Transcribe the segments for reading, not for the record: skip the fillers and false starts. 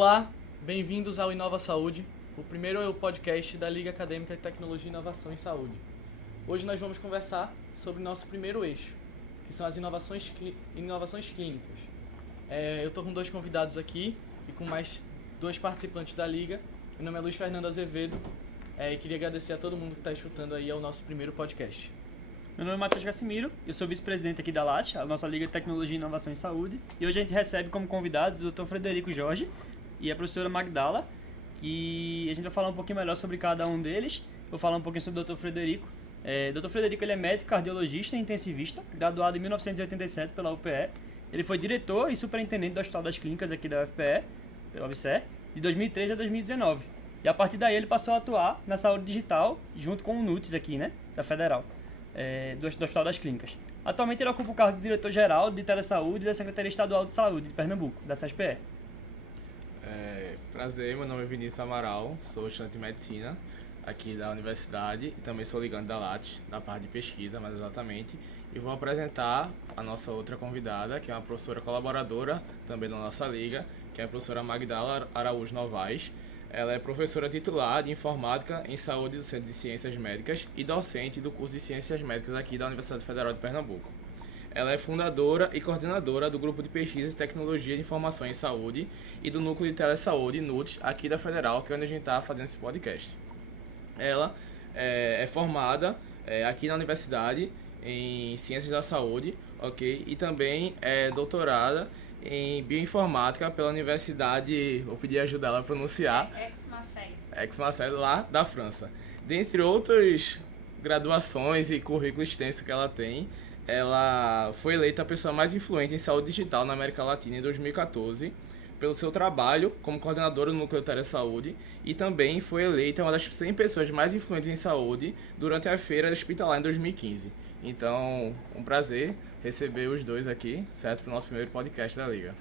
Olá, bem-vindos ao Inova Saúde, o primeiro podcast da Liga Acadêmica de Tecnologia e Inovação em Saúde. Hoje nós vamos conversar sobre o nosso primeiro eixo, que são as inovações clínicas. Eu estou com 2 convidados aqui e com mais 2 participantes da Liga. Meu nome é Luiz Fernando Azevedo e queria agradecer a todo mundo que está escutando aí ao nosso primeiro podcast. Meu nome é Matheus Cassimiro, eu sou vice-presidente aqui da LAT, a nossa Liga de Tecnologia e Inovação em Saúde, e hoje a gente recebe como convidados o Dr. Frederico Jorge e a professora Magdala, que a gente vai falar um pouquinho melhor sobre cada um deles. Vou falar um pouquinho sobre o Dr. Frederico. Dr. Frederico ele é médico cardiologista e intensivista, graduado em 1987 pela UPE. Ele foi diretor e superintendente do Hospital das Clínicas aqui da UFPE, pela UFCE, de 2013 a 2019. E a partir daí ele passou a atuar na saúde digital, junto com o NUTS aqui, né, da Federal. Do Hospital das Clínicas. Atualmente ele ocupa o cargo de diretor-geral de Telesaúde da Secretaria Estadual de Saúde de Pernambuco, da SESPE. Prazer, meu nome é Vinícius Amaral, sou estudante de medicina aqui da universidade e também sou ligando da LAT, na parte de pesquisa, mais exatamente, e vou apresentar a nossa outra convidada, que é uma professora colaboradora também da nossa liga, que é a professora Magdala Araújo Novaes. Ela é professora titular de Informática em Saúde do Centro de Ciências Médicas e docente do curso de Ciências Médicas aqui da Universidade Federal de Pernambuco. Ela é fundadora e coordenadora do Grupo de Pesquisa e Tecnologia de Informação em Saúde e do Núcleo de Telesaúde, NUTS, aqui da Federal, que é onde a gente está fazendo esse podcast. Ela é formada aqui na Universidade em Ciências da Saúde, ok? E também é doutorada em Bioinformática pela Universidade, vou pedir ajuda ela a pronunciar, Aix-Marseille, lá da França. Dentre outras graduações e currículo extenso que ela tem, ela foi eleita a pessoa mais influente em saúde digital na América Latina em 2014, pelo seu trabalho como coordenadora do Núcleo de Telesaúde, e também foi eleita uma das 100 pessoas mais influentes em saúde durante a Feira Hospitalar em 2015. Então, um prazer receber os dois aqui, certo? Para o nosso primeiro podcast da Liga.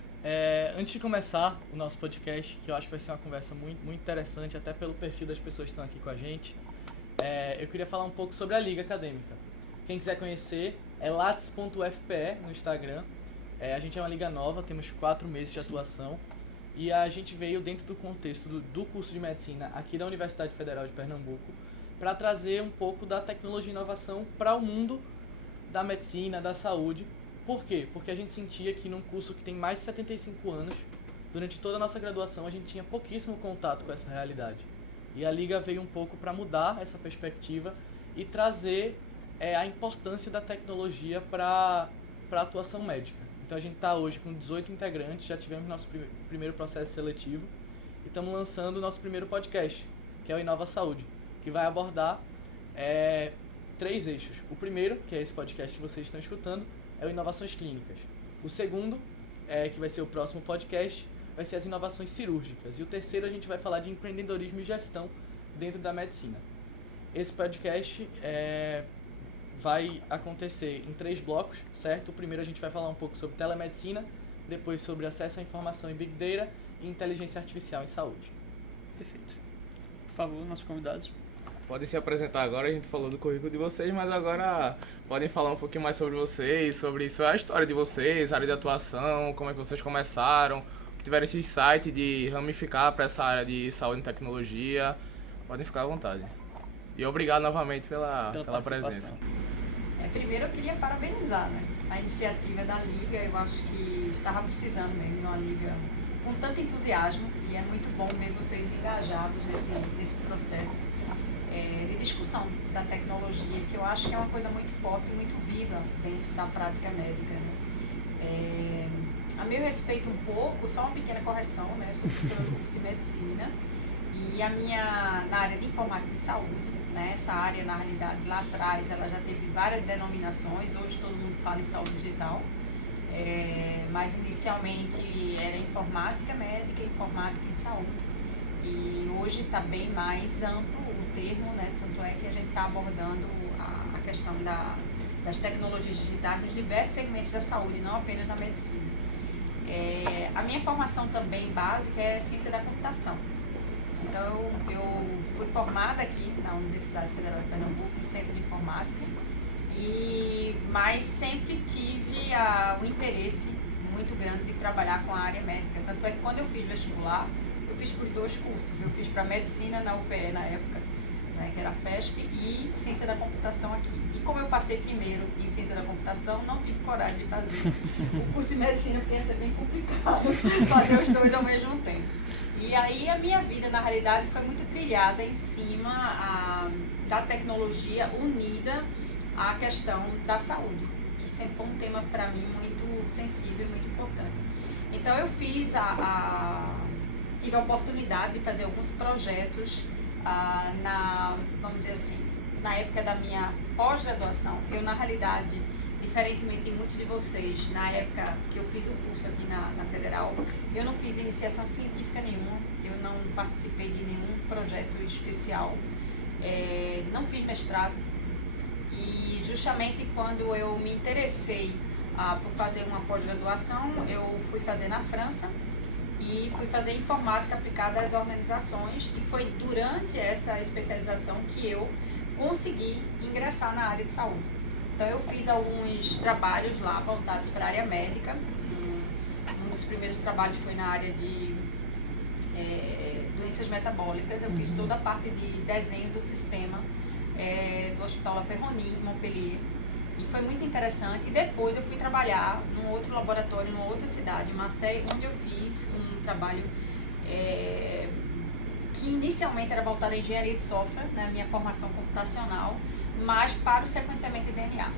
Antes de começar o nosso podcast, que eu acho que vai ser uma conversa muito, muito interessante, até pelo perfil das pessoas que estão aqui com a gente, eu queria falar um pouco sobre a Liga Acadêmica. Quem quiser conhecer, é lattes.fpe no Instagram. A gente é uma liga nova, temos 4 meses de atuação. E a gente veio dentro do contexto do curso de medicina aqui da Universidade Federal de Pernambuco para trazer um pouco da tecnologia e inovação para o mundo da medicina, da saúde. Por quê? Porque a gente sentia que num curso que tem mais de 75 anos, durante toda a nossa graduação, a gente tinha pouquíssimo contato com essa realidade. E a Liga veio um pouco para mudar essa perspectiva e trazer a importância da tecnologia para a atuação médica. Então a gente está hoje com 18 integrantes, já tivemos nosso primeiro processo seletivo e estamos lançando o nosso primeiro podcast, que é o Inova Saúde, que vai abordar 3 eixos. O primeiro, que é esse podcast que vocês estão escutando, é o Inovações Clínicas. O segundo, que vai ser o próximo podcast, vai ser as inovações cirúrgicas. E o terceiro a gente vai falar de empreendedorismo e gestão dentro da medicina. Esse podcast vai acontecer em 3 blocos, certo? O primeiro a gente vai falar um pouco sobre telemedicina, depois sobre acesso à informação em Big Data e inteligência artificial em saúde. Perfeito. Por favor, nossos convidados. Podem se apresentar agora, a gente falou do currículo de vocês, mas agora podem falar um pouquinho mais sobre vocês, sobre isso, a história de vocês, área de atuação, como é que vocês começaram, que tiveram esse insight de ramificar para essa área de saúde e tecnologia. Podem ficar à vontade. E obrigado novamente pela presença. Primeiro eu queria parabenizar, a iniciativa da Liga. Eu acho que estava precisando mesmo de uma Liga com tanto entusiasmo e é muito bom ver vocês engajados nesse processo de discussão da tecnologia, que eu acho que é uma coisa muito forte e muito viva dentro da prática médica. A meu respeito um pouco, só uma pequena correção, sou professora do curso de medicina e na área de informática de saúde, essa área na realidade lá atrás ela já teve várias denominações, hoje todo mundo fala em saúde digital, mas inicialmente era informática médica e informática em saúde, e hoje está bem mais amplo o termo, tanto é que a gente está abordando a questão das tecnologias digitais nos diversos segmentos da saúde, não apenas na medicina. A minha formação também básica é ciência da computação. Então eu fui formada aqui na Universidade Federal de Pernambuco, no Centro de Informática, mas sempre tive o interesse muito grande de trabalhar com a área médica. Tanto é que quando eu fiz vestibular, fiz para os 2 cursos. Eu fiz para medicina na UPE na época, né, que era a FESP, e ciência da computação aqui. E como eu passei primeiro em ciência da computação, não tive coragem de fazer o curso de medicina, porque ia ser bem complicado fazer os 2 ao mesmo tempo. E aí a minha vida, na realidade, foi muito trilhada em cima da tecnologia unida à questão da saúde, que sempre foi um tema para mim muito sensível e muito importante. Então eu tive a oportunidade de fazer alguns projetos vamos dizer assim, na época da minha pós-graduação. Eu, na realidade, diferentemente de muitos de vocês, na época que eu fiz o curso aqui na Federal, eu não fiz iniciação científica nenhuma, eu não participei de nenhum projeto especial, não fiz mestrado, e justamente quando eu me interessei por fazer uma pós-graduação, eu fui fazer na França e fui fazer informática aplicada às organizações, e foi durante essa especialização que eu consegui ingressar na área de saúde. Então eu fiz alguns trabalhos lá voltados para a área médica. Um dos primeiros trabalhos foi na área de doenças metabólicas. Eu fiz toda a parte de desenho do sistema do Hospital La Péronie, em Montpellier. E foi muito interessante. E depois eu fui trabalhar num outro laboratório, numa outra cidade, Marseille, onde eu fiz um trabalho que inicialmente era voltado à engenharia de software, né, minha formação computacional, mas para o sequenciamento de DNA.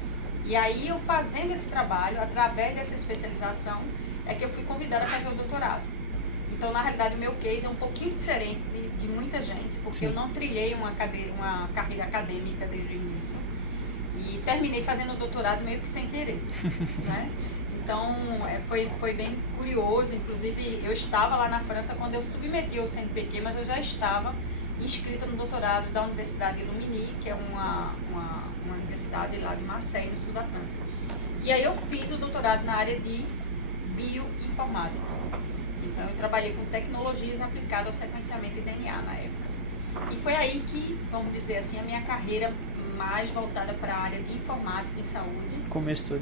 E aí eu fazendo esse trabalho, através dessa especialização, é que eu fui convidada a fazer o doutorado. Então, na realidade, o meu case é um pouquinho diferente de muita gente, porque eu não trilhei uma carreira acadêmica desde o início. E terminei fazendo o doutorado meio que sem querer, né? Então, foi bem curioso. Inclusive, eu estava lá na França quando eu submeti ao CNPq, mas eu já estava inscrita no doutorado da Universidade de Lumini, que é uma universidade lá de Marseille, no sul da França. E aí eu fiz o doutorado na área de bioinformática. Então, eu trabalhei com tecnologias aplicadas ao sequenciamento de DNA na época. E foi aí que, vamos dizer assim, a minha carreira mais voltada para a área de informática e saúde Começou.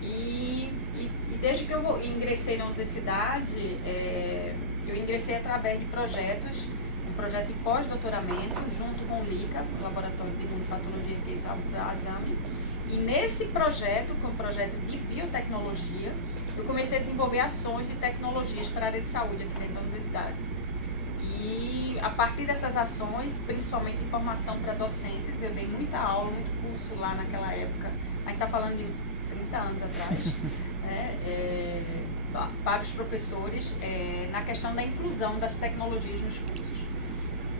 E desde que eu ingressei na universidade, eu ingressei através de projetos, um projeto de pós-doutoramento junto com o LICA, o Laboratório de Imunopatologia que é o Exame. E nesse projeto, que é um projeto de biotecnologia, eu comecei a desenvolver ações de tecnologias para a área de saúde aqui dentro da universidade. E a partir dessas ações, principalmente de formação para docentes, eu dei muita aula, muito curso lá naquela época. A gente está falando de 30 anos atrás, né, para os professores, na questão da inclusão das tecnologias nos cursos.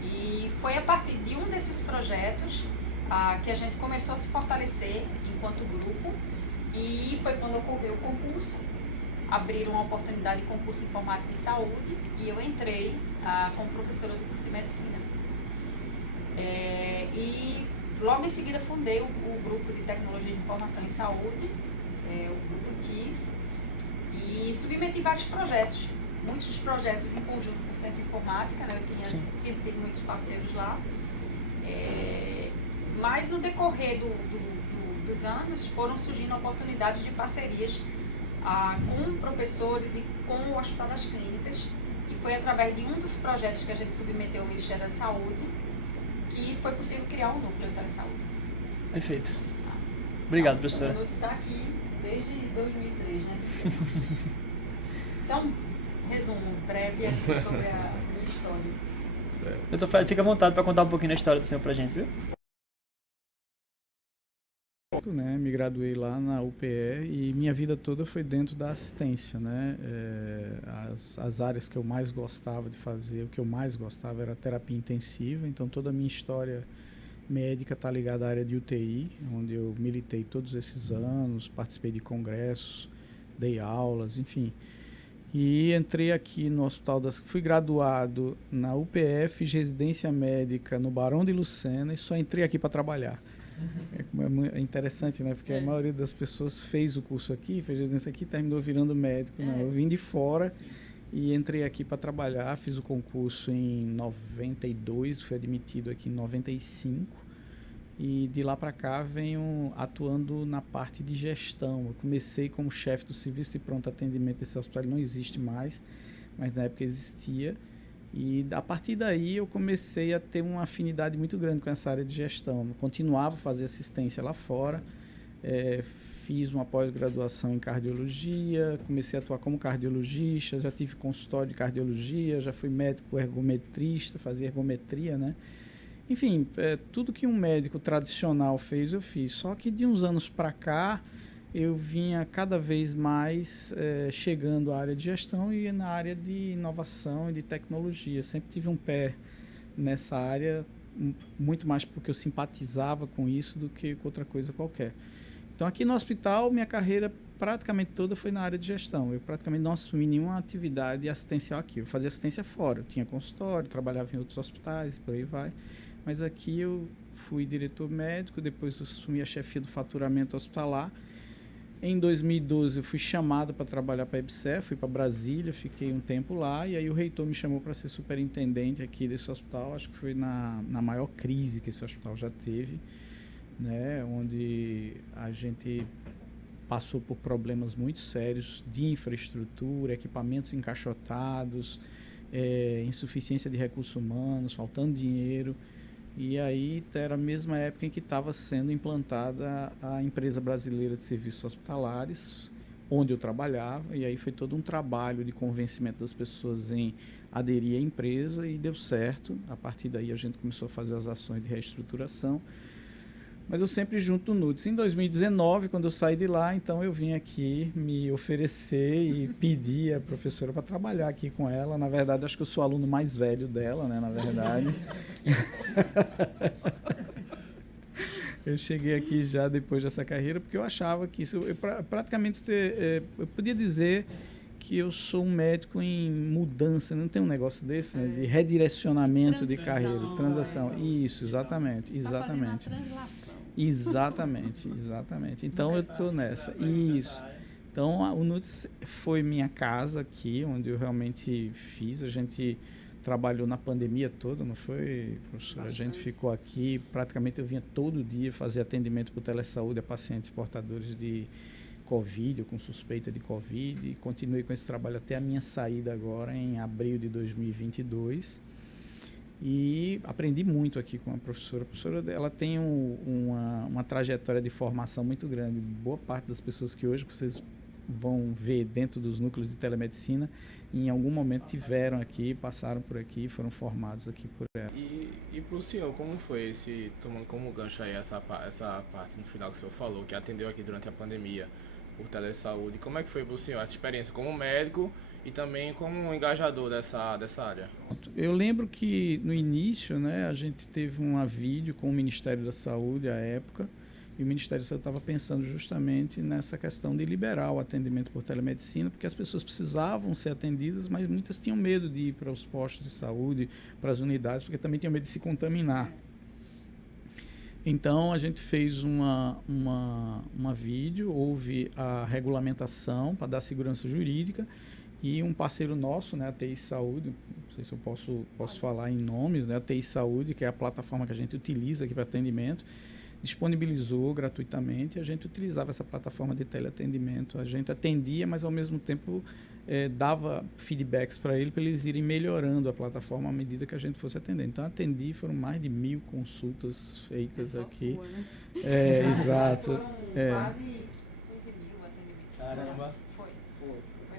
E foi a partir de um desses projetos que a gente começou a se fortalecer enquanto grupo, e foi quando ocorreu o concurso. Abriram uma oportunidade de concurso em informática e saúde, e eu entrei como professora do curso de medicina. E logo em seguida fundei o grupo de tecnologia de informação em saúde, o grupo TIS, e submeti vários projetos, muitos dos projetos em conjunto com o Centro de Informática, né? Eu tinha sempre muitos parceiros lá, mas no decorrer dos anos foram surgindo oportunidades de parcerias com professores e com o Hospital das Clínicas, e foi através de um dos projetos que a gente submeteu ao Ministério da Saúde que foi possível criar um núcleo de telesaúde. Perfeito. Obrigado, professora. O Nuno está aqui desde 2003, né? Isso é um resumo breve assim, sobre a minha história. Certo. Doutor Fred, fica à vontade para contar um pouquinho da história do senhor pra gente, viu? Né, me graduei lá na UPE e minha vida toda foi dentro da assistência, né? As áreas que eu mais gostava de fazer, o que eu mais gostava era terapia intensiva, então toda a minha história médica está ligada à área de UTI, onde eu militei todos esses anos, participei de congressos, dei aulas, enfim. E entrei aqui no Hospital fui graduado na UPE, fiz residência médica no Barão de Lucena e só entrei aqui para trabalhar. É interessante, né? Porque a maioria das pessoas fez o curso aqui, fez residência aqui e terminou virando médico. Não, eu vim de fora e entrei aqui para trabalhar. Fiz o concurso em 92, fui admitido aqui em 95. E de lá para cá venho atuando na parte de gestão. Eu comecei como chefe do serviço de pronto atendimento desse hospital, não existe mais, mas na época existia. E a partir daí eu comecei a ter uma afinidade muito grande com essa área de gestão. Eu continuava a fazer assistência lá fora, fiz uma pós-graduação em cardiologia, comecei a atuar como cardiologista, já tive consultório de cardiologia, já fui médico ergometrista, fazia ergometria, né? Enfim, tudo que um médico tradicional fez, eu fiz. Só que de uns anos para cá, eu vinha cada vez mais chegando à área de gestão e na área de inovação e de tecnologia. Sempre tive um pé nessa área, muito mais porque eu simpatizava com isso do que com outra coisa qualquer. Então, aqui no hospital, minha carreira praticamente toda foi na área de gestão. Eu praticamente não assumi nenhuma atividade assistencial aqui. Eu fazia assistência fora. Eu tinha consultório, trabalhava em outros hospitais, por aí vai. Mas aqui eu fui diretor médico, depois eu assumi a chefia do faturamento hospitalar. Em 2012 eu fui chamado para trabalhar para a EBSER, fui para Brasília, fiquei um tempo lá e aí o reitor me chamou para ser superintendente aqui desse hospital. Acho que foi na maior crise que esse hospital já teve, né, onde a gente passou por problemas muito sérios de infraestrutura, equipamentos encaixotados, insuficiência de recursos humanos, faltando dinheiro. E aí era a mesma época em que estava sendo implantada a empresa brasileira de serviços hospitalares, onde eu trabalhava, e aí foi todo um trabalho de convencimento das pessoas em aderir à empresa e deu certo. A partir daí a gente começou a fazer as ações de reestruturação, mas eu sempre junto do NUDES. Em 2019, quando eu saí de lá, então eu vim aqui me oferecer e pedir a professora para trabalhar aqui com ela. Na verdade, acho que eu sou o aluno mais velho dela, né, na verdade. Eu cheguei aqui já depois dessa carreira, porque eu achava que isso... praticamente, eu podia dizer que eu sou um médico em mudança, não tem um negócio desse, né, de redirecionamento de carreira, transação. Isso, exatamente, exatamente. Exatamente. Então eu estou nessa. Isso. Então o NUDES foi minha casa aqui, onde eu realmente fiz. A gente trabalhou na pandemia toda, não foi, professora? A gente ficou aqui, praticamente eu vinha todo dia fazer atendimento por telesaúde a pacientes portadores de Covid, ou com suspeita de Covid, e continuei com esse trabalho até a minha saída agora, em abril de 2022. E aprendi muito aqui com a professora. A professora, ela tem uma trajetória de formação muito grande. Boa parte das pessoas que hoje vocês vão ver dentro dos núcleos de telemedicina, em algum momento tiveram aqui, passaram por aqui, foram formados aqui por ela. E para o senhor, como foi tomando como gancho aí essa parte no final que o senhor falou, que atendeu aqui durante a pandemia por telesaúde, como é que foi para o senhor essa experiência como médico e também como um engajador dessa área? Eu lembro que no início, né, a gente teve uma vídeo com o Ministério da Saúde à época, e o Ministério da Saúde estava pensando justamente nessa questão de liberar o atendimento por telemedicina, porque as pessoas precisavam ser atendidas, mas muitas tinham medo de ir para os postos de saúde, para as unidades, porque também tinham medo de se contaminar. Então, a gente fez uma vídeo, houve a regulamentação para dar segurança jurídica, e um parceiro nosso, né, a TI Saúde, não sei se eu posso falar em nomes, né, a TI Saúde, que é a plataforma que a gente utiliza aqui para atendimento, disponibilizou gratuitamente, a gente utilizava essa plataforma de teleatendimento, a gente atendia, mas ao mesmo tempo dava feedbacks para eles irem melhorando a plataforma à medida que a gente fosse atendendo. Então atendi, foram mais de 1000 consultas feitas aqui. Sua, né? Exato. Foram quase 15 mil atendimentos. Caramba. Foi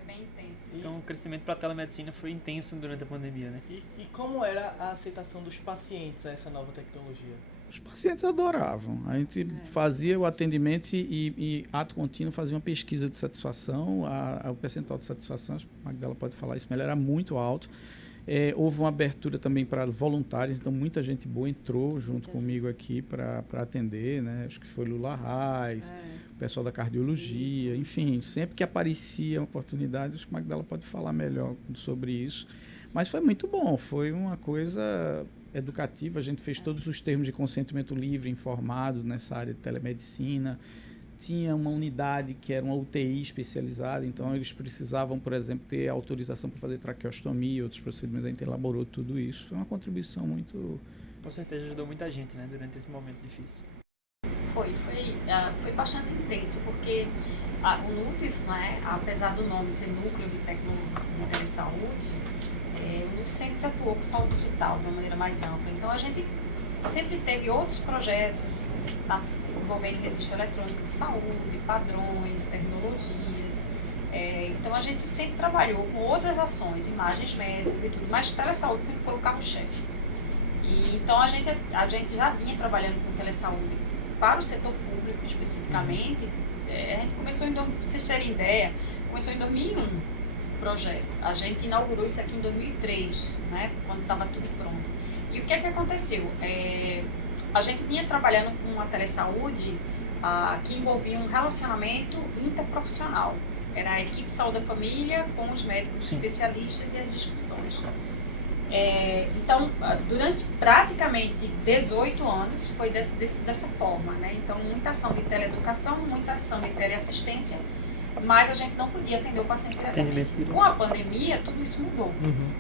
bem intenso. Então o crescimento para a telemedicina foi intenso durante a pandemia, né? E como era a aceitação dos pacientes a essa nova tecnologia? Os pacientes adoravam. A gente fazia o atendimento e ato contínuo, fazia uma pesquisa de satisfação. O percentual de satisfação, acho que a Magdala pode falar isso, mas ele era muito alto. Houve uma abertura também para voluntários, então muita gente boa entrou junto comigo aqui para atender, né? Acho que foi Lula Reis, o pessoal da cardiologia, enfim, sempre que aparecia uma oportunidade, acho que a Magdala pode falar melhor sobre isso. Mas foi muito bom, foi uma coisa educativa, a gente fez todos os termos de consentimento livre, informado nessa área de telemedicina. Tinha uma unidade que era uma UTI especializada, então eles precisavam, por exemplo, ter autorização para fazer traqueostomia, outros procedimentos, a gente elaborou tudo isso. Foi uma contribuição muito... Com certeza ajudou muita gente, né, durante esse momento difícil. Foi bastante intenso, porque o NUDES, né, apesar do nome ser Núcleo de Tecnologia de Telesaúde, o NUT sempre atuou com saúde digital de uma maneira mais ampla. Então, a gente sempre teve outros projetos envolvendo registro eletrônico de saúde, padrões, tecnologias. Então, a gente sempre trabalhou com outras ações, imagens médicas e tudo, mas telesaúde sempre foi o carro-chefe. Então, a gente já vinha trabalhando com telesaúde para o setor público, especificamente. A gente começou, pra vocês terem ideia, começou em 2001 o projeto. A gente inaugurou isso aqui em 2003, né, quando estava tudo pronto. E o que é que aconteceu? A gente vinha trabalhando com uma telesaúde que envolvia um relacionamento interprofissional. Era a equipe de saúde da família com os médicos especialistas e as discussões. Então, durante praticamente 18 anos foi dessa forma, né? Então, muita ação de teleeducação, muita ação de teleassistência, mas a gente não podia atender o paciente diretamente. Com a pandemia, tudo isso mudou.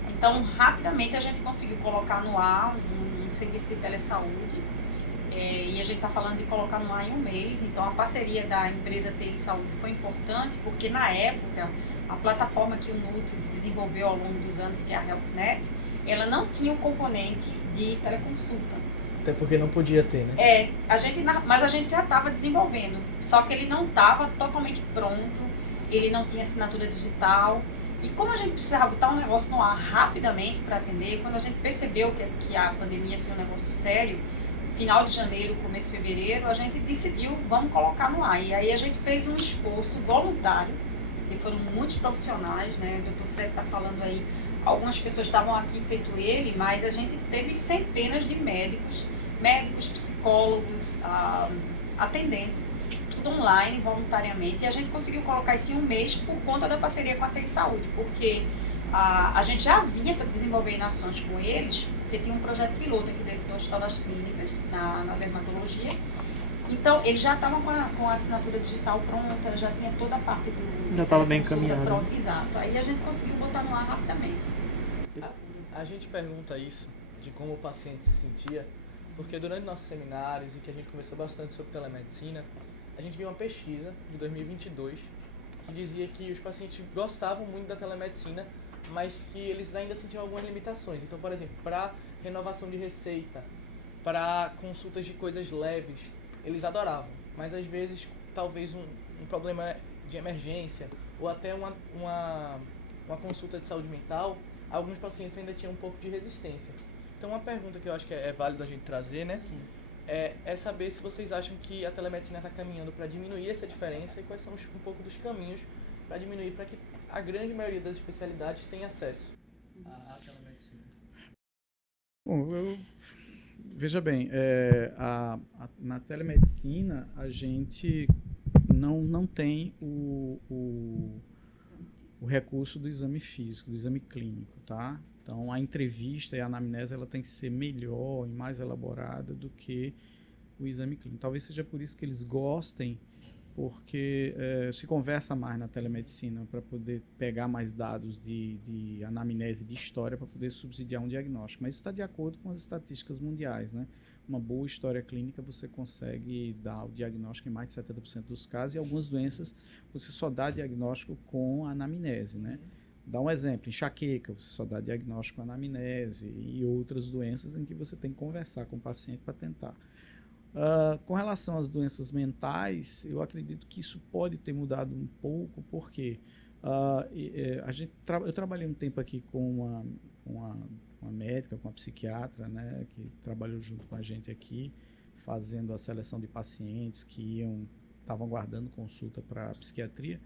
Então, rapidamente a gente conseguiu colocar no ar um serviço de telesaúde, e a gente está falando de colocar no ar em um mês. Então, a parceria da empresa TI Saúde foi importante, porque na época, a plataforma que o NUT desenvolveu ao longo dos anos, que é a HealthNet, ela não tinha o componente de teleconsulta. Até porque não podia ter, né? Mas a gente já estava desenvolvendo, só que ele não estava totalmente pronto, ele não tinha assinatura digital. E como a gente precisava botar um negócio no ar rapidamente para atender, quando a gente percebeu que a pandemia ia ser um negócio sério, final de janeiro, começo de fevereiro, a gente decidiu, vamos colocar no ar. E aí a gente fez um esforço voluntário, que foram muitos profissionais, né? O Dr. Fred está falando aí, algumas pessoas estavam aqui feito ele, mas a gente teve centenas de médicos, psicólogos, atendendo, tudo online, voluntariamente, e a gente conseguiu colocar isso em um mês por conta da parceria com a TI Saúde, porque a gente já vinha desenvolvendo ações com eles, porque tinha um projeto piloto aqui dentro do Hospital das Clínicas, na dermatologia. Então, eles já estavam com a assinatura digital pronta, já tinha toda a parte do... Já estava bem encaminhado. Pronto, exato. Aí a gente conseguiu botar no ar rapidamente. A gente pergunta isso, de como o paciente se sentia, porque durante nossos seminários, em que a gente conversou bastante sobre telemedicina, a gente viu uma pesquisa de 2022 que dizia que os pacientes gostavam muito da telemedicina, mas que eles ainda sentiam algumas limitações. Então, por exemplo, para renovação de receita, para consultas de coisas leves, eles adoravam. Mas às vezes, talvez um problema de emergência ou até uma consulta de saúde mental, alguns pacientes ainda tinham um pouco de resistência. Então, uma pergunta que eu acho que é válido a gente trazer, né? Sim. É saber se vocês acham que a telemedicina está caminhando para diminuir essa diferença e quais são um pouco dos caminhos para diminuir, para que a grande maioria das especialidades tenha acesso à telemedicina. Bom, veja bem, na telemedicina a gente não tem o recurso do exame físico, do exame clínico, tá? Então, a entrevista e a anamnese ela tem que ser melhor e mais elaborada do que o exame clínico. Talvez seja por isso que eles gostem, porque se conversa mais na telemedicina para poder pegar mais dados de anamnese, de história, para poder subsidiar um diagnóstico. Mas isso está de acordo com as estatísticas mundiais, né? Uma boa história clínica você consegue dar o diagnóstico em mais de 70% dos casos, e algumas doenças você só dá diagnóstico com a anamnese, né? Dá um exemplo, enxaqueca, você só dá diagnóstico com anamnese, e outras doenças em que você tem que conversar com o paciente para tentar. Com relação às doenças mentais, eu acredito que isso pode ter mudado um pouco, porque eu trabalhei um tempo aqui com uma médica, com uma psiquiatra, né, que trabalhou junto com a gente aqui, fazendo a seleção de pacientes que estavam aguardando consulta para psiquiatria.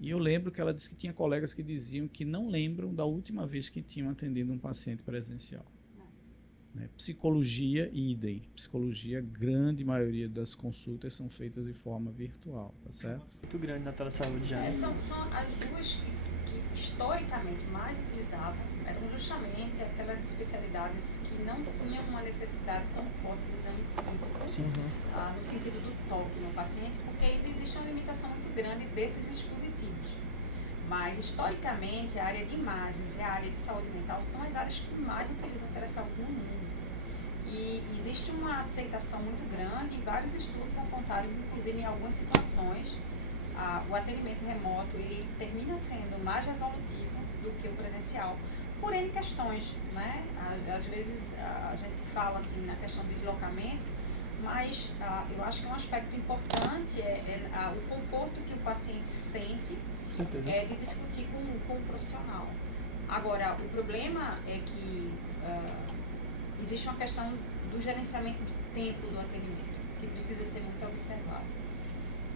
E eu lembro que ela disse que tinha colegas que diziam que não lembram da última vez que tinham atendido um paciente presencial. Né? Psicologia, idem. Psicologia, grande maioria das consultas são feitas de forma virtual, tá certo? Muito grande na telesaúde já. São as duas que historicamente mais utilizavam, eram justamente aquelas especialidades que não tinham uma necessidade tão forte do exame físico, no sentido do toque no paciente, porque ainda existe uma limitação muito grande desses dispositivos. Mas, historicamente, a área de imagens e a área de saúde mental são as áreas que mais utilizam telesaúde no mundo. E existe uma aceitação muito grande, e vários estudos apontaram, inclusive em algumas situações, o atendimento remoto ele termina sendo mais resolutivo do que o presencial, por N questões, né? Às vezes a gente fala assim na questão de deslocamento, mas eu acho que um aspecto importante é o conforto que o paciente sente de discutir com o profissional. Agora, o problema é que existe uma questão do gerenciamento do tempo do atendimento, que precisa ser muito observado.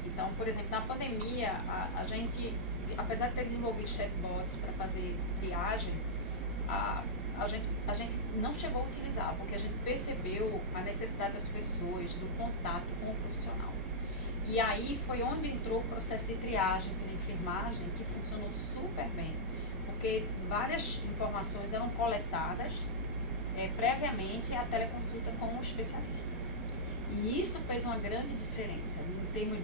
Então, por exemplo, na pandemia, a gente, apesar de ter desenvolvido chatbots para fazer triagem, a gente não chegou a utilizar, porque a gente percebeu a necessidade das pessoas, do contato com o profissional. E aí foi onde entrou o processo de triagem pela enfermagem, que funcionou super bem, porque várias informações eram coletadas previamente à teleconsulta com o especialista. E isso fez uma grande diferença em termos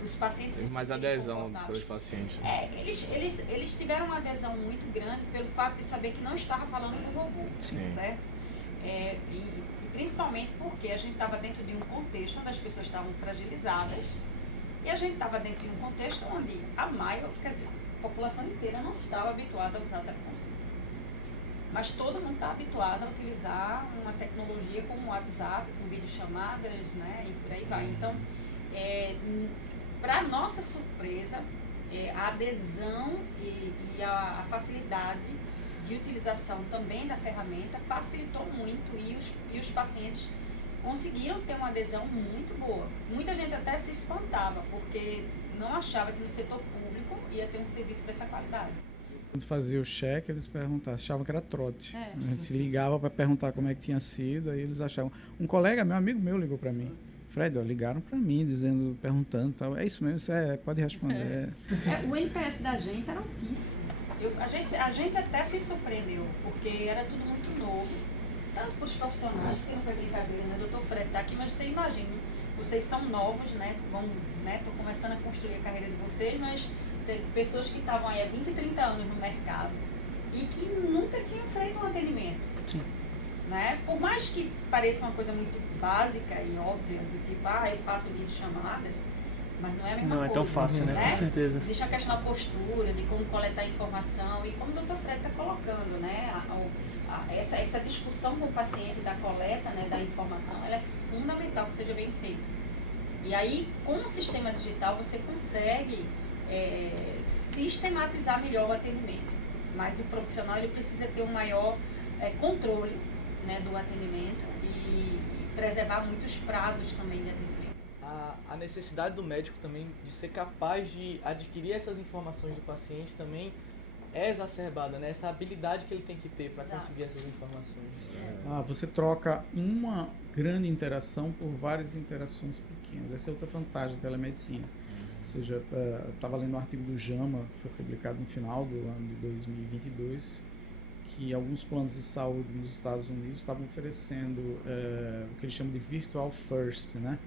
dos pacientes. Teve mais adesão pelos pacientes. Eles tiveram uma adesão muito grande pelo fato de saber que não estava falando com o robô. Sim. Certo? E principalmente porque a gente estava dentro de um contexto onde as pessoas estavam fragilizadas e a gente estava dentro de um contexto onde a população inteira não estava habituada a usar a teleconsulta. Mas todo mundo está habituado a utilizar uma tecnologia como o WhatsApp, com videochamadas, né, e por aí vai. Então, para nossa surpresa, a adesão e a facilidade de utilização também da ferramenta facilitou muito e os pacientes conseguiram ter uma adesão muito boa. Muita gente até se espantava, porque não achava que no setor público ia ter um serviço dessa qualidade. Quando fazia o cheque, eles achavam que era trote. A gente ligava para perguntar como é que tinha sido, aí eles achavam. Um colega, meu amigo meu, ligou para mim. Fred, ligaram para mim, perguntando, tal. É isso mesmo, pode responder. O NPS da gente era altíssimo. A gente até se surpreendeu, porque era tudo muito novo, tanto para os profissionais, porque não foi brincadeira, né? O Dr. Fred está aqui, mas você imagina, vocês são novos, né? Estão começando a construir a carreira de vocês, mas pessoas que estavam aí há 20, 30 anos no mercado e que nunca tinham feito um atendimento. Sim. Né? Por mais que pareça uma coisa muito básica e óbvia, do tipo, eu faço videochamadas, mas não é a mesma coisa. Não é tão fácil, né? Com certeza. Existe a questão da postura, de como coletar informação e como o Dr. Fred está colocando, né? Essa discussão com o paciente da coleta, né, da informação, ela é fundamental que seja bem feita. E aí, com o sistema digital, você consegue sistematizar melhor o atendimento. Mas o profissional ele precisa ter um maior controle, né, do atendimento e preservar muitos prazos também de atendimento. A necessidade do médico também de ser capaz de adquirir essas informações do paciente também é exacerbada, né? Essa habilidade que ele tem que ter para conseguir essas informações. Você troca uma grande interação por várias interações pequenas. Essa é outra vantagem da telemedicina. Ou seja, estava lendo um artigo do JAMA, foi publicado no final do ano de 2022, que alguns planos de saúde nos Estados Unidos estavam oferecendo o que eles chamam de Virtual First, né?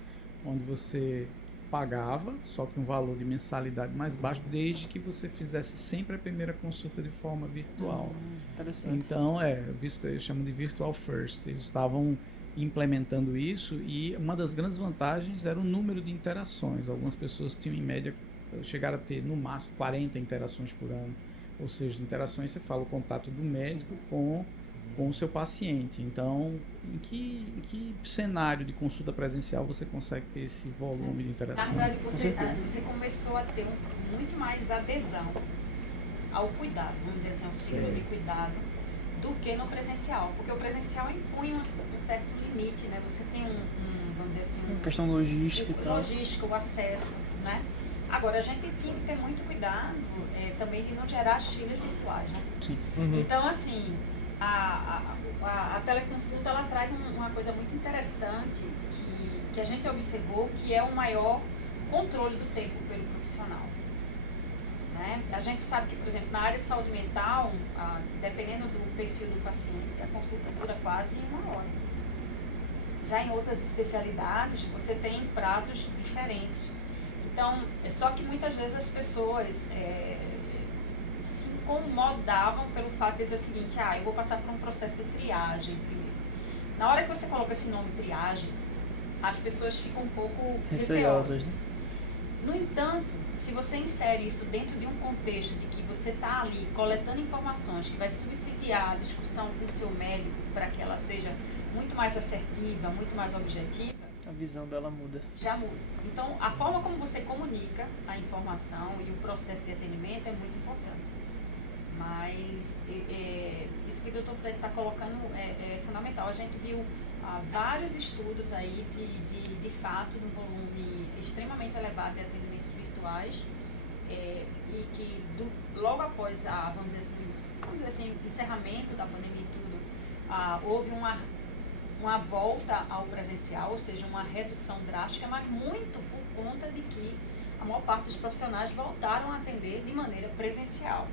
Onde você pagava, só que um valor de mensalidade mais baixo, desde que você fizesse sempre a primeira consulta de forma virtual. Interessante. Então, eu chamo de Virtual First. Eles estavam implementando isso e uma das grandes vantagens era o número de interações. Algumas pessoas tinham em média, chegaram a ter no máximo 40 interações por ano. Ou seja, interações, você fala o contato do médico com o seu paciente. Então, em que cenário de consulta presencial você consegue ter esse volume de interação? Na verdade, você começou a ter muito mais adesão ao cuidado, vamos dizer assim, ao ciclo de cuidado, do que no presencial. Porque o presencial impõe um certo limite, né? Você tem vamos dizer assim... Uma questão logística e tal. Logística, o acesso, né? Agora, a gente tinha que ter muito cuidado também de não gerar as filas virtuais, né? Sim. Então, assim, a teleconsulta, ela traz uma coisa muito interessante que a gente observou, que é o maior controle do tempo pelo profissional. Né? A gente sabe que, por exemplo, na área de saúde mental, dependendo do perfil do paciente, a consulta dura quase 1 hora. Já em outras especialidades, você tem prazos diferentes. Então, só que muitas vezes as pessoas se incomodavam pelo fato de dizer o seguinte, eu vou passar por um processo de triagem primeiro. Na hora que você coloca esse nome triagem, as pessoas ficam um pouco receosas. No entanto, se você insere isso dentro de um contexto de que você está ali coletando informações que vai subsidiar a discussão com o seu médico para que ela seja muito mais assertiva, muito mais objetiva, A visão dela muda. já muda. Então, a forma como você comunica a informação e o processo de atendimento é muito importante. Mas isso que o Dr. Fred está colocando é fundamental. A gente viu vários estudos aí de fato, de um volume extremamente elevado de atendimentos virtuais e que logo após vamos dizer assim, encerramento da pandemia e tudo, houve uma volta ao presencial, ou seja, uma redução drástica, mas muito por conta de que a maior parte dos profissionais voltaram a atender de maneira presencial.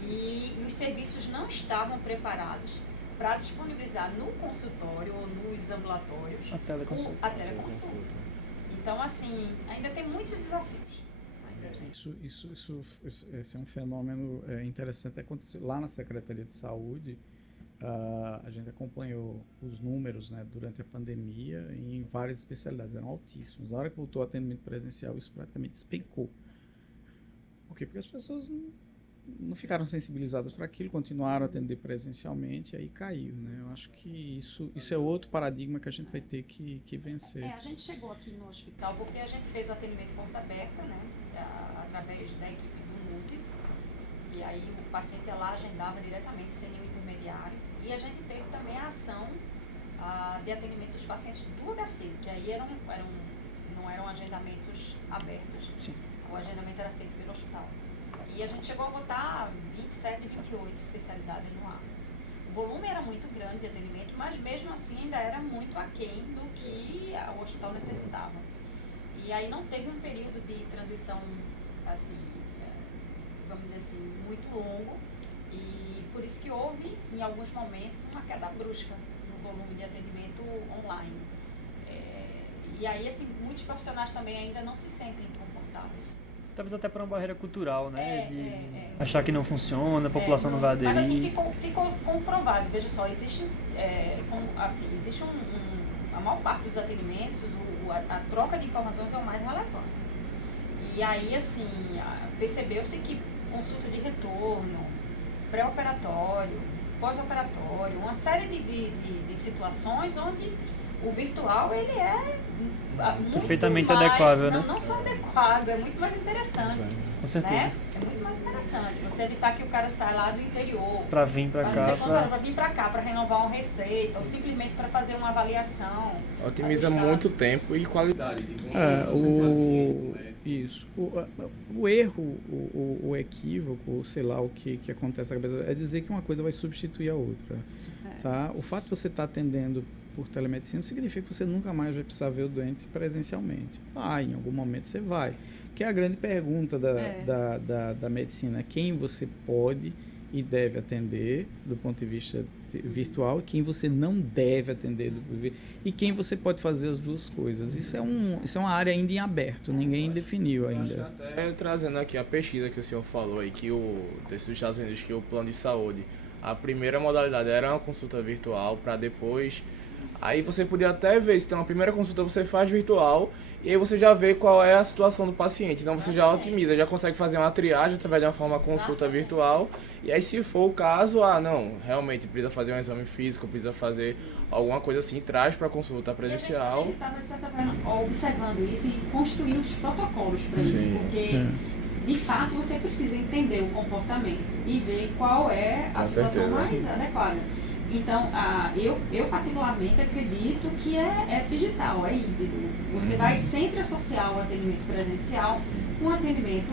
E os serviços não estavam preparados para disponibilizar no consultório ou nos ambulatórios A teleconsulta. a teleconsulta. Então, assim, ainda tem muitos desafios. Esse é um fenômeno interessante. Aconteceu lá na Secretaria de Saúde. A gente acompanhou os números, né, durante a pandemia em várias especialidades, eram altíssimos. Na hora que voltou ao atendimento presencial, isso praticamente despencou. Por quê? Porque as pessoas não ficaram sensibilizadas para aquilo, continuaram a atender presencialmente, aí caiu, né? Eu acho que isso é outro paradigma que a gente vai ter que vencer. A gente chegou aqui no hospital porque a gente fez o atendimento porta aberta, né, através da equipe do MUTIS, e aí o paciente ia lá, agendava diretamente, sem nenhum intermediário, e a gente teve também a ação de atendimento dos pacientes do HC, que aí não eram agendamentos abertos. Sim. O agendamento era feito pelo hospital. E a gente chegou a botar 27, 28 especialidades no ar. O volume era muito grande de atendimento, mas mesmo assim ainda era muito aquém do que o hospital necessitava. E aí não teve um período de transição, assim, vamos dizer assim, muito longo. E por isso que houve, em alguns momentos, uma queda brusca no volume de atendimento online. E aí, assim, muitos profissionais também ainda não se sentem confortáveis. Talvez até por uma barreira cultural, né? De achar que não funciona, a população não vai aderir. Mas assim, ficou comprovado. Veja só, existe a maior parte dos atendimentos, a troca de informações é o mais relevante. E aí, assim, percebeu-se que consulta de retorno, pré-operatório, pós-operatório, uma série de situações onde o virtual, ele é muito perfeitamente mais, adequável, né? Não só adequado, é muito mais interessante. Com certeza. Né? É muito mais interessante. Você evitar que o cara saia lá do interior. Pra vir pra cá. Pra vir pra cá, pra renovar uma receita, ou simplesmente pra fazer uma avaliação. Otimiza muito tempo e qualidade. Isso. O erro, o equívoco, sei lá o que acontece na cabeça, é dizer que uma coisa vai substituir a outra. Tá? O fato de você estar atendendo por telemedicina não significa que você nunca mais vai precisar ver o doente presencialmente. Em algum momento você vai. Que é a grande pergunta da medicina. Quem você pode e deve atender do ponto de vista virtual e quem você não deve atender e quem você pode fazer as duas coisas. Isso é uma área ainda em aberto, ninguém definiu ainda. Até trazendo aqui a pesquisa que o senhor falou aí, que desses Estados Unidos, que o plano de saúde, a primeira modalidade era uma consulta virtual para depois... Aí você podia até ver, se tem uma primeira consulta, você faz virtual e aí você já vê qual é a situação do paciente. Então você já otimiza, já consegue fazer uma triagem através de uma forma consulta virtual. E aí se for o caso, não, realmente precisa fazer um exame físico, precisa fazer alguma coisa assim, traz para a consulta presencial. A gente estava observando isso e construindo os protocolos para isso, porque de fato você precisa entender o comportamento e ver qual é a situação mais adequada. Então, eu particularmente acredito que é digital, é híbrido. Você vai sempre associar o atendimento presencial com o atendimento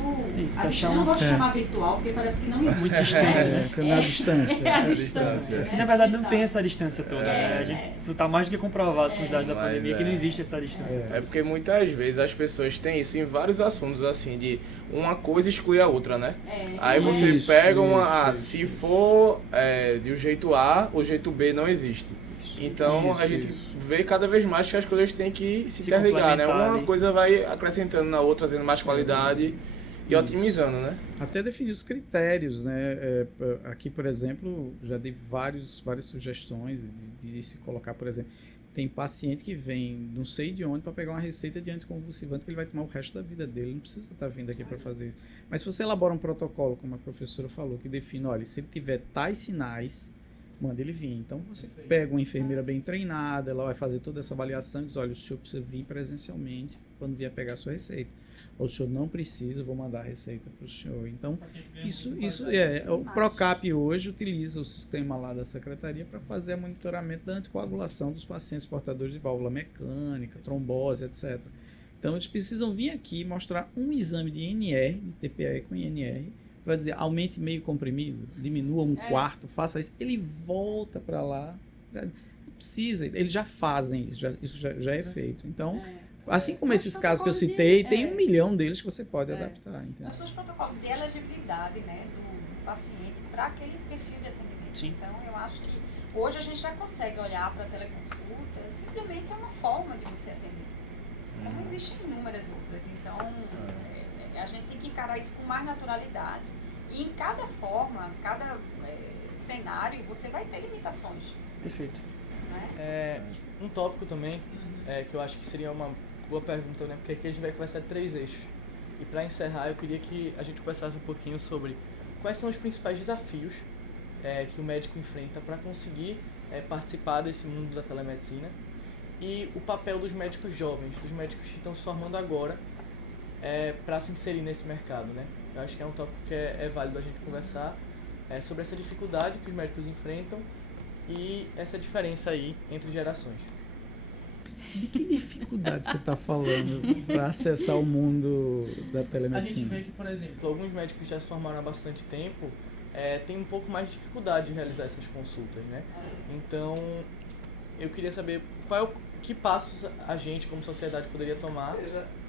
à distância. Não vou chamar virtual, porque parece que não existe. Muito distante. Na distância. É a distância. Que na verdade não tem essa distância toda. A gente está mais do que comprovado com os dados da pandemia que não existe essa distância. É porque muitas vezes as pessoas têm isso em vários assuntos, assim, de uma coisa exclui a outra, né? Aí você pega se for de um jeito A, o jeito B não existe. Então a gente vê cada vez mais que as coisas têm que se interligar, né? Uma coisa vai acrescentando na outra, trazendo mais qualidade e otimizando, né? Até definir os critérios, né? Aqui, por exemplo, já dei várias sugestões de se colocar, por exemplo, Tem paciente que vem não sei de onde para pegar uma receita de anticonvulsivante que ele vai tomar o resto da vida dele. Não precisa estar vindo aqui para fazer isso. Mas se você elabora um protocolo, como a professora falou, que define, olha, se ele tiver tais sinais, manda ele vir. Então você pega uma enfermeira bem treinada, ela vai fazer toda essa avaliação e diz, olha, o senhor precisa vir presencialmente quando vier pegar a sua receita. Ou o senhor não precisa, eu vou mandar a receita para o senhor. Então, o Procap hoje utiliza o sistema lá da secretaria para fazer o monitoramento da anticoagulação dos pacientes portadores de válvula mecânica, trombose, etc. Então, eles precisam vir aqui mostrar um exame de INR, de TPE com INR, para dizer, aumente meio comprimido, diminua um quarto, faça isso. Ele volta para lá, não precisa, eles já fazem isso, já é feito. Então, assim como esses casos que eu citei, tem 1 milhão deles que você pode adaptar. Entendeu? Nós somos protocolos de elegibilidade, né, do paciente para aquele perfil de atendimento. Sim. Então, eu acho que hoje a gente já consegue olhar para a teleconsulta, simplesmente é uma forma de você atender. Como existem inúmeras outras. Então, a gente tem que encarar isso com mais naturalidade. E em cada forma, cada cenário, você vai ter limitações. Perfeito. Né? Um tópico também, que eu acho que seria uma boa pergunta, né? Porque aqui a gente vai conversar de 3 eixos. E para encerrar, eu queria que a gente conversasse um pouquinho sobre quais são os principais desafios que o médico enfrenta para conseguir participar desse mundo da telemedicina e o papel dos médicos jovens, dos médicos que estão se formando agora para se inserir nesse mercado, né? Eu acho que é um tópico que é válido a gente conversar sobre essa dificuldade que os médicos enfrentam e essa diferença aí entre gerações. De que dificuldade você está falando para acessar o mundo da telemedicina? A gente vê que, por exemplo, alguns médicos que já se formaram há bastante tempo têm um pouco mais de dificuldade de realizar essas consultas, né? Então, eu queria saber que passos a gente, como sociedade, poderia tomar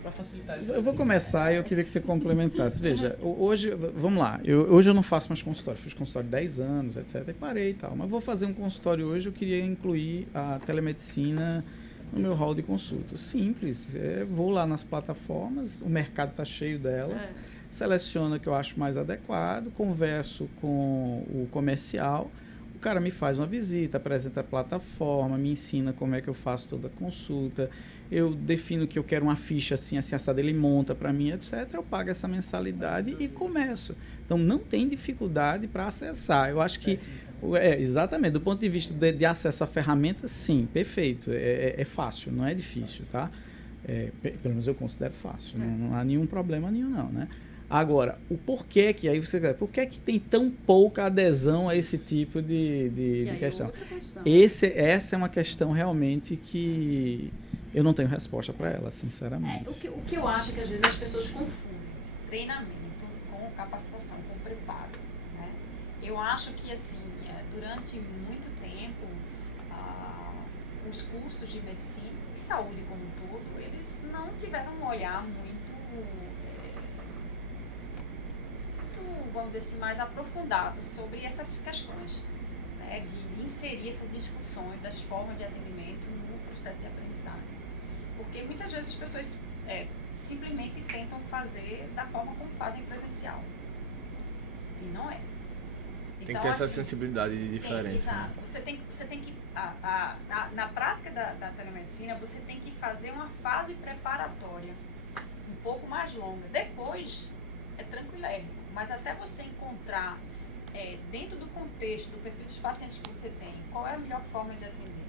para facilitar isso. Eu vou começar e eu queria que você complementasse. Veja, hoje, vamos lá, hoje eu não faço mais consultório, fiz consultório 10 anos, etc, e parei e tal, mas vou fazer um consultório hoje, eu queria incluir a telemedicina no meu hall de consultas. Simples, vou lá nas plataformas, o mercado está cheio delas, seleciono o que eu acho mais adequado, converso com o comercial, o cara me faz uma visita, apresenta a plataforma, me ensina como é que eu faço toda a consulta, eu defino que eu quero uma ficha assim assada, ele monta para mim, etc. Eu pago essa mensalidade e começo. Então, não tem dificuldade para acessar. Eu acho que, exatamente, do ponto de vista de acesso à ferramenta, sim, perfeito. É fácil, não é difícil, tá? Pelo menos eu considero fácil. Não há nenhum problema nenhum, não, né? Agora, o porquê que aí você por que tem tão pouca adesão a esse tipo de questão? Essa é uma questão realmente que eu não tenho resposta para ela, sinceramente. O que eu acho é que às vezes as pessoas confundem treinamento com capacitação, com preparo, né? Eu acho que assim, durante muito tempo, os cursos de medicina e saúde como um todo, eles não tiveram um olhar muito, vamos dizer assim, mais aprofundado sobre essas questões, né, de inserir essas discussões das formas de atendimento no processo de aprendizagem. Porque muitas vezes as pessoas simplesmente tentam fazer da forma como fazem presencial. E não é. Tem que ter essa sensibilidade de diferença. Exato. Né? Você tem que na prática da telemedicina, você tem que fazer uma fase preparatória um pouco mais longa. Depois é tranquilérrimo. Mas até você encontrar, dentro do contexto, do perfil dos pacientes que você tem, qual é a melhor forma de atender?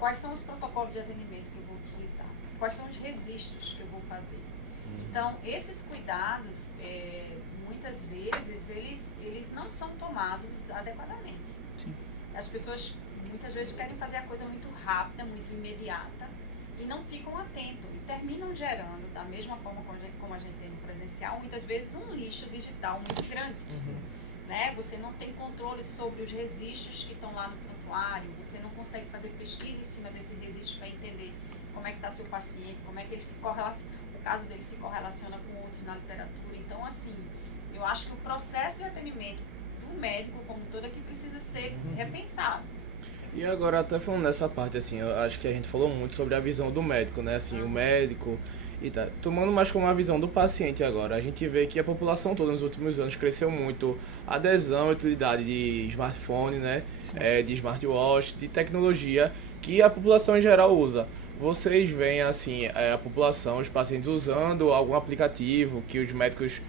Quais são os protocolos de atendimento que eu vou utilizar? Quais são os registros que eu vou fazer? Então, esses cuidados, muitas vezes, eles não são tomados adequadamente. Sim. As pessoas, muitas vezes, querem fazer a coisa muito rápida, muito imediata, e não ficam atentos e terminam gerando, da mesma forma como a gente tem no presencial, muitas vezes um lixo digital muito grande. Né? Você não tem controle sobre os registros que estão lá no prontuário, você não consegue fazer pesquisa em cima desses registros para entender como é que está seu paciente, como é que ele o caso dele se correlaciona com outros na literatura. Então, assim, eu acho que o processo de atendimento do médico como todo aqui precisa ser repensado. E agora, até falando nessa parte, assim, eu acho que a gente falou muito sobre a visão do médico, né? Assim, o médico e tá. Tomando mais como a visão do paciente agora, a gente vê que a população toda nos últimos anos cresceu muito a adesão e utilidade de smartphone, né? De smartwatch, de tecnologia. que a população em geral usa. Vocês veem assim, a população, os pacientes usando algum aplicativo que os médicos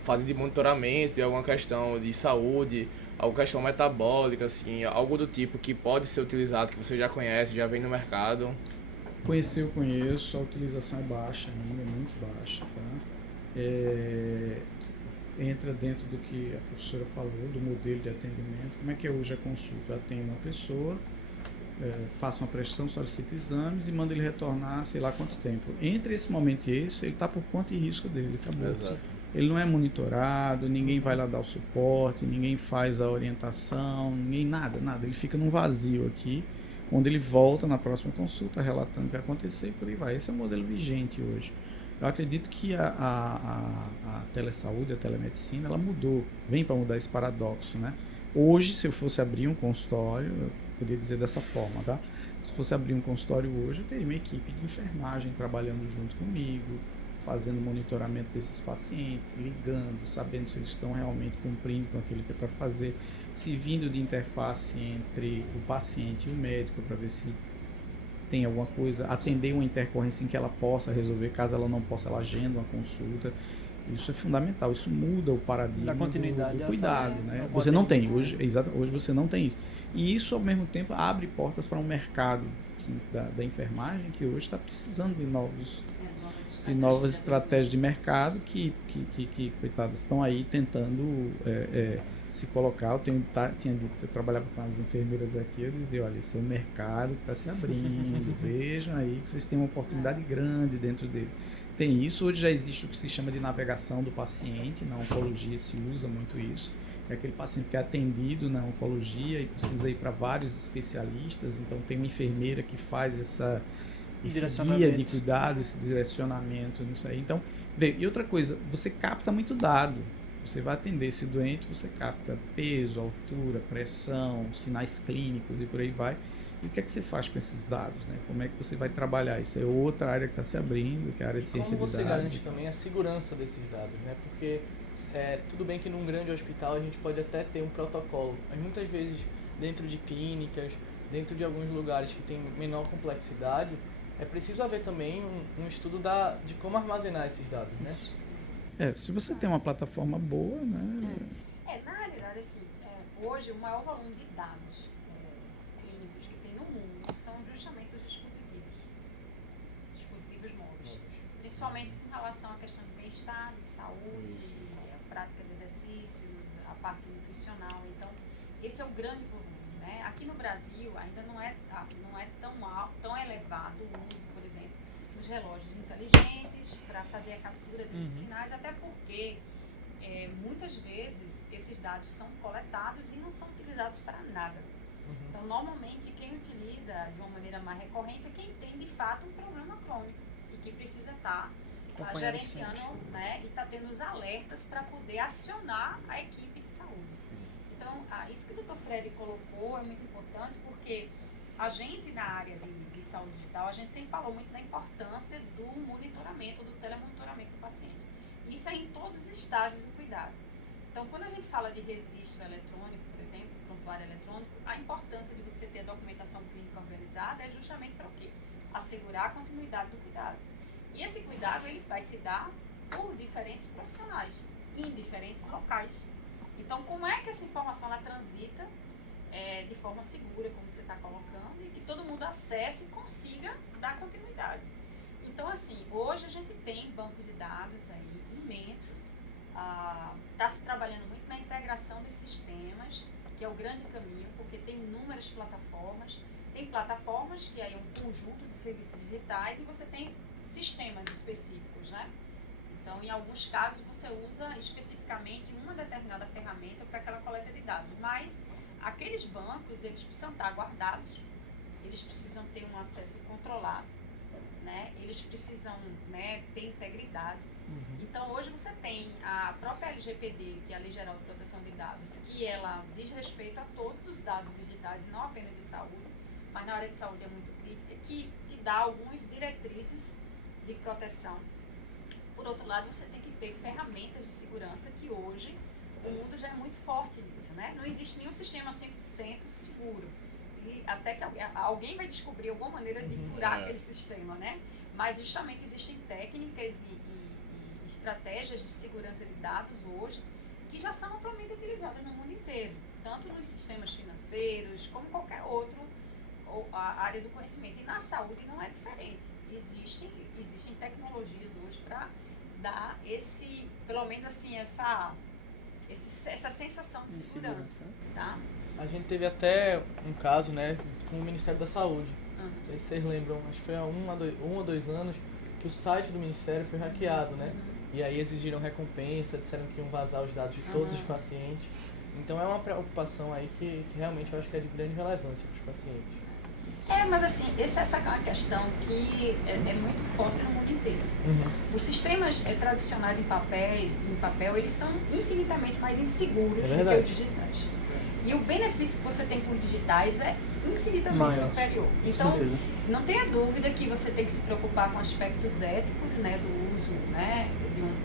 fazem de monitoramento de alguma questão de saúde, alguma questão metabólica, assim, algo do tipo que pode ser utilizado, que você já conhece, já vem no mercado? Conhecer eu conheço, a utilização é baixa ainda, é muito baixa, tá? Entra dentro do que a professora falou, do modelo de atendimento. Como é que é hoje a consulta? Eu atendo uma pessoa, faço uma prescrição, solicito exames e mando ele retornar sei lá quanto tempo. Entre esse momento e esse, ele está por conta e risco dele, acabou. Exato. Ele não é monitorado, ninguém vai lá dar o suporte, ninguém faz a orientação, ninguém nada. Ele fica num vazio aqui, onde ele volta na próxima consulta relatando o que aconteceu e por aí vai. Esse é o modelo vigente hoje. Eu acredito que a telesaúde, a telemedicina, ela mudou, vem para mudar esse paradoxo, né? Hoje, se eu fosse abrir um consultório, eu poderia dizer dessa forma, tá? Se fosse abrir um consultório hoje, eu teria uma equipe de enfermagem trabalhando junto comigo, fazendo monitoramento desses pacientes, ligando, sabendo se eles estão realmente cumprindo com aquilo que é para fazer, se vindo de interface entre o paciente e o médico para ver se tem alguma coisa, atender uma intercorrência em que ela possa resolver, caso ela não possa, ela agenda uma consulta. Isso é fundamental, isso muda o paradigma da continuidade do cuidado, ação, né? Você não tem, hoje você não tem isso. E isso, ao mesmo tempo, abre portas para um mercado da enfermagem que hoje está precisando de novas estratégias de mercado que coitadas, estão aí tentando se colocar. Tinha dito, eu trabalhava com as enfermeiras aqui, eu dizia, olha, esse é um mercado que está se abrindo, vejam aí que vocês têm uma oportunidade grande dentro dele. Tem isso, hoje já existe o que se chama de navegação do paciente, na oncologia se usa muito isso. É aquele paciente que é atendido na oncologia e precisa ir para vários especialistas, então tem uma enfermeira que faz esse guia de cuidado, esse direcionamento nisso aí. Então, e outra coisa, você capta muito dado. Você vai atender esse doente, você capta peso, altura, pressão, sinais clínicos e por aí vai. E o que é que você faz com esses dados, né? Como é que você vai trabalhar? Isso é outra área que está se abrindo, que é a área de ciência de dados. Como você garante também a segurança desses dados, né? Porque tudo bem que num grande hospital a gente pode até ter um protocolo, mas muitas vezes dentro de clínicas, dentro de alguns lugares que tem menor complexidade, é preciso haver também um estudo de como armazenar esses dados, né? Se você tem uma plataforma boa, né? Na realidade, assim, hoje o maior volume de dados clínicos que tem no mundo são justamente os dispositivos móveis. Principalmente com relação à questão de bem-estar, de saúde, a prática de exercícios, a parte nutricional. Então, esse é o grande volume, né? Aqui no Brasil ainda não é tão alto, tão elevado o uso, por exemplo, dos relógios inteligentes para fazer a captura desses sinais, até porque muitas vezes esses dados são coletados e não são utilizados para nada. Então, normalmente, quem utiliza de uma maneira mais recorrente é quem tem, de fato, um problema crônico e que precisa estar gerenciando, né, e está tendo os alertas para poder acionar a equipe de saúde. Então, isso que o Dr. Fred colocou é muito importante, porque a gente, na área de saúde digital, a gente sempre falou muito da importância do monitoramento, do telemonitoramento do paciente. Isso é em todos os estágios do cuidado. Então, quando a gente fala de registro eletrônico, por exemplo, prontuário eletrônico, a importância de você ter a documentação clínica organizada é justamente para o quê? Assegurar a continuidade do cuidado. E esse cuidado ele vai se dar por diferentes profissionais, em diferentes locais. Então, como é que essa informação ela transita de forma segura, como você está colocando, e que todo mundo acesse e consiga dar continuidade? Então, assim, hoje a gente tem bancos de dados aí imensos, está se trabalhando muito na integração dos sistemas, que é o grande caminho, porque tem inúmeras plataformas. Tem plataformas que aí é um conjunto de serviços digitais e você tem sistemas específicos, né? Então, em alguns casos, você usa especificamente uma determinada ferramenta para aquela coleta de dados, mas aqueles bancos, eles precisam estar guardados, eles precisam ter um acesso controlado, né? Eles precisam, né, ter integridade. Então, hoje você tem a própria LGPD, que é a Lei Geral de Proteção de Dados, que ela diz respeito a todos os dados digitais, não apenas de saúde, mas na área de saúde é muito crítica, que te dá algumas diretrizes de proteção. Por outro lado, você tem que ter ferramentas de segurança, que hoje o mundo já é muito forte nisso, né? Não existe nenhum sistema 100% seguro. até que alguém vai descobrir alguma maneira de furar aquele sistema, né? Mas justamente existem técnicas e estratégias de segurança de dados hoje que já são amplamente utilizadas no mundo inteiro, tanto nos sistemas financeiros como qualquer outro a área do conhecimento. E na saúde não é diferente. Existem tecnologias hoje para dar pelo menos assim, essa sensação de segurança, tá? A gente teve até um caso, né, com o Ministério da Saúde. Não sei se vocês lembram, acho que foi há um ou dois anos que o site do Ministério foi hackeado, né? E aí exigiram recompensa, disseram que iam vazar os dados de todos os pacientes. Então é uma preocupação aí que realmente eu acho que é de grande relevância para os pacientes. Mas assim, essa é uma questão que é muito forte no mundo inteiro. Os sistemas tradicionais em papel, eles são infinitamente mais inseguros do que os digitais. E o benefício que você tem com os digitais é infinitamente superior. Então, não tenha dúvida que você tem que se preocupar com aspectos éticos, né, do uso, né,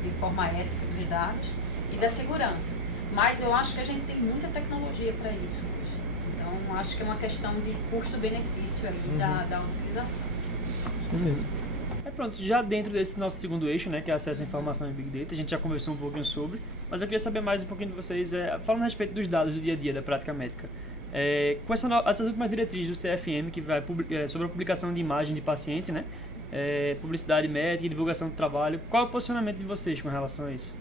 de forma ética dos dados e da segurança. Mas eu acho que a gente tem muita tecnologia para isso hoje. Então, acho que é uma questão de custo-benefício aí da utilização. Beleza. Pronto, já dentro desse nosso segundo eixo, né, que é acesso à informação e Big Data, a gente já conversou um pouquinho sobre, mas eu queria saber mais um pouquinho de vocês, falando a respeito dos dados do dia a dia da prática médica. Com essas últimas diretrizes do CFM, que vai sobre a publicação de imagem de paciente, né, publicidade médica e divulgação do trabalho, qual é o posicionamento de vocês com relação a isso?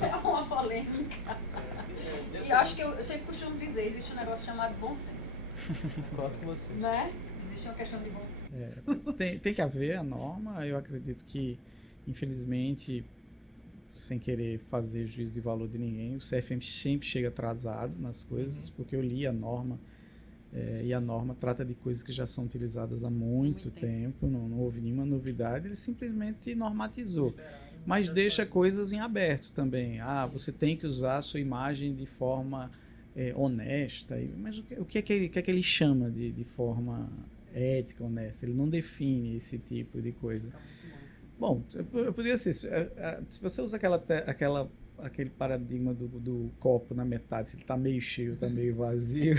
É uma polêmica. E eu acho que eu sempre costumo dizer, existe um negócio chamado bom senso. Concordo com você. Né? Existe uma questão de bom senso. Tem que haver a norma. Eu acredito que, infelizmente, sem querer fazer juízo de valor de ninguém, o CFM sempre chega atrasado nas coisas, porque eu li a norma, e a norma trata de coisas que já são utilizadas há muito tempo, não houve nenhuma novidade, ele simplesmente normatizou. Mas deixa coisas em aberto também. Você tem que usar a sua imagem de forma honesta. Mas o que é que ele chama de forma ética, honesta? Ele não define esse tipo de coisa. Bom, eu poderia ser... Se você usa aquele paradigma do copo na metade, se ele está meio cheio, está meio vazio,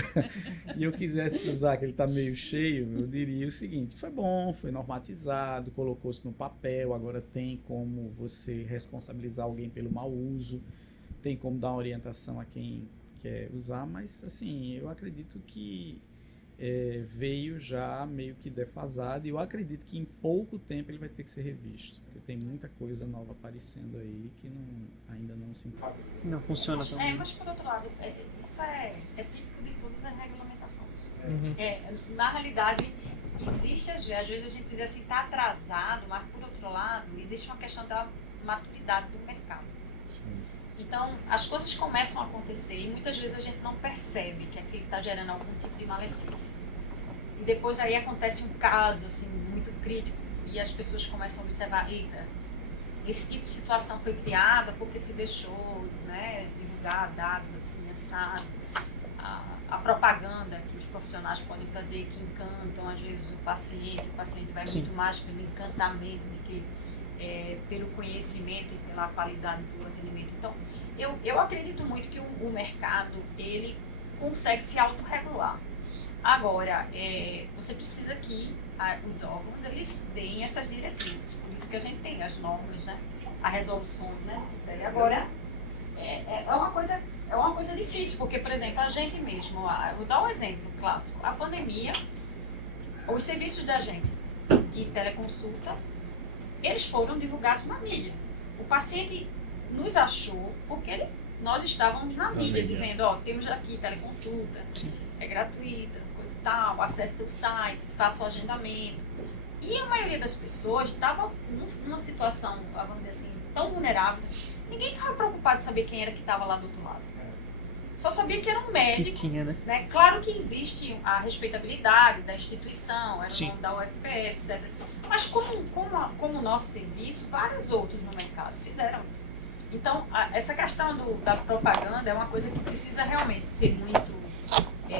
e eu quisesse usar que ele está meio cheio, eu diria o seguinte: foi bom, foi normatizado, colocou-se no papel, agora tem como você responsabilizar alguém pelo mau uso, tem como dar uma orientação a quem quer usar, mas assim, eu acredito que veio já meio que defasado, e eu acredito que em pouco tempo ele vai ter que ser revisto, porque tem muita coisa nova aparecendo aí que ainda não se enquadra. Não funciona também. Mas por outro lado, isso é típico de todas as regulamentações. Na realidade, existe, às vezes a gente diz assim, está atrasado, mas por outro lado, existe uma questão da maturidade do mercado. Sim. Então, as coisas começam a acontecer e muitas vezes a gente não percebe que aquilo está gerando algum tipo de malefício. E depois aí acontece um caso assim, muito crítico e as pessoas começam a observar: eita, esse tipo de situação foi criada porque se deixou, né, divulgar dados assim, assado. A propaganda que os profissionais podem fazer que encantam às vezes o paciente vai muito mais pelo encantamento do que pelo conhecimento e pela qualidade do atendimento. Então, eu acredito muito que o mercado, ele consegue se autorregular. Agora, você precisa que os órgãos, eles deem essas diretrizes. Por isso que a gente tem as normas, né? A resolução, né? Agora, é uma coisa difícil, porque, por exemplo, a gente mesmo, eu vou dar um exemplo clássico. A pandemia, os serviços da gente de teleconsulta, eles foram divulgados na mídia. O paciente nos achou porque nós estávamos na mídia, dizendo: temos aqui teleconsulta, é gratuita, coisa e tal, acesse o site, faça o agendamento. E a maioria das pessoas estava numa situação, vamos dizer assim, tão vulnerável. Ninguém estava preocupado em saber quem era que estava lá do outro lado. Só sabia que era um médico. Que tinha, né? Claro que existe a respeitabilidade da instituição, era o nome da UFPE, etc. Mas como o nosso serviço, vários outros no mercado fizeram isso. Então, essa questão da propaganda é uma coisa que precisa realmente ser muito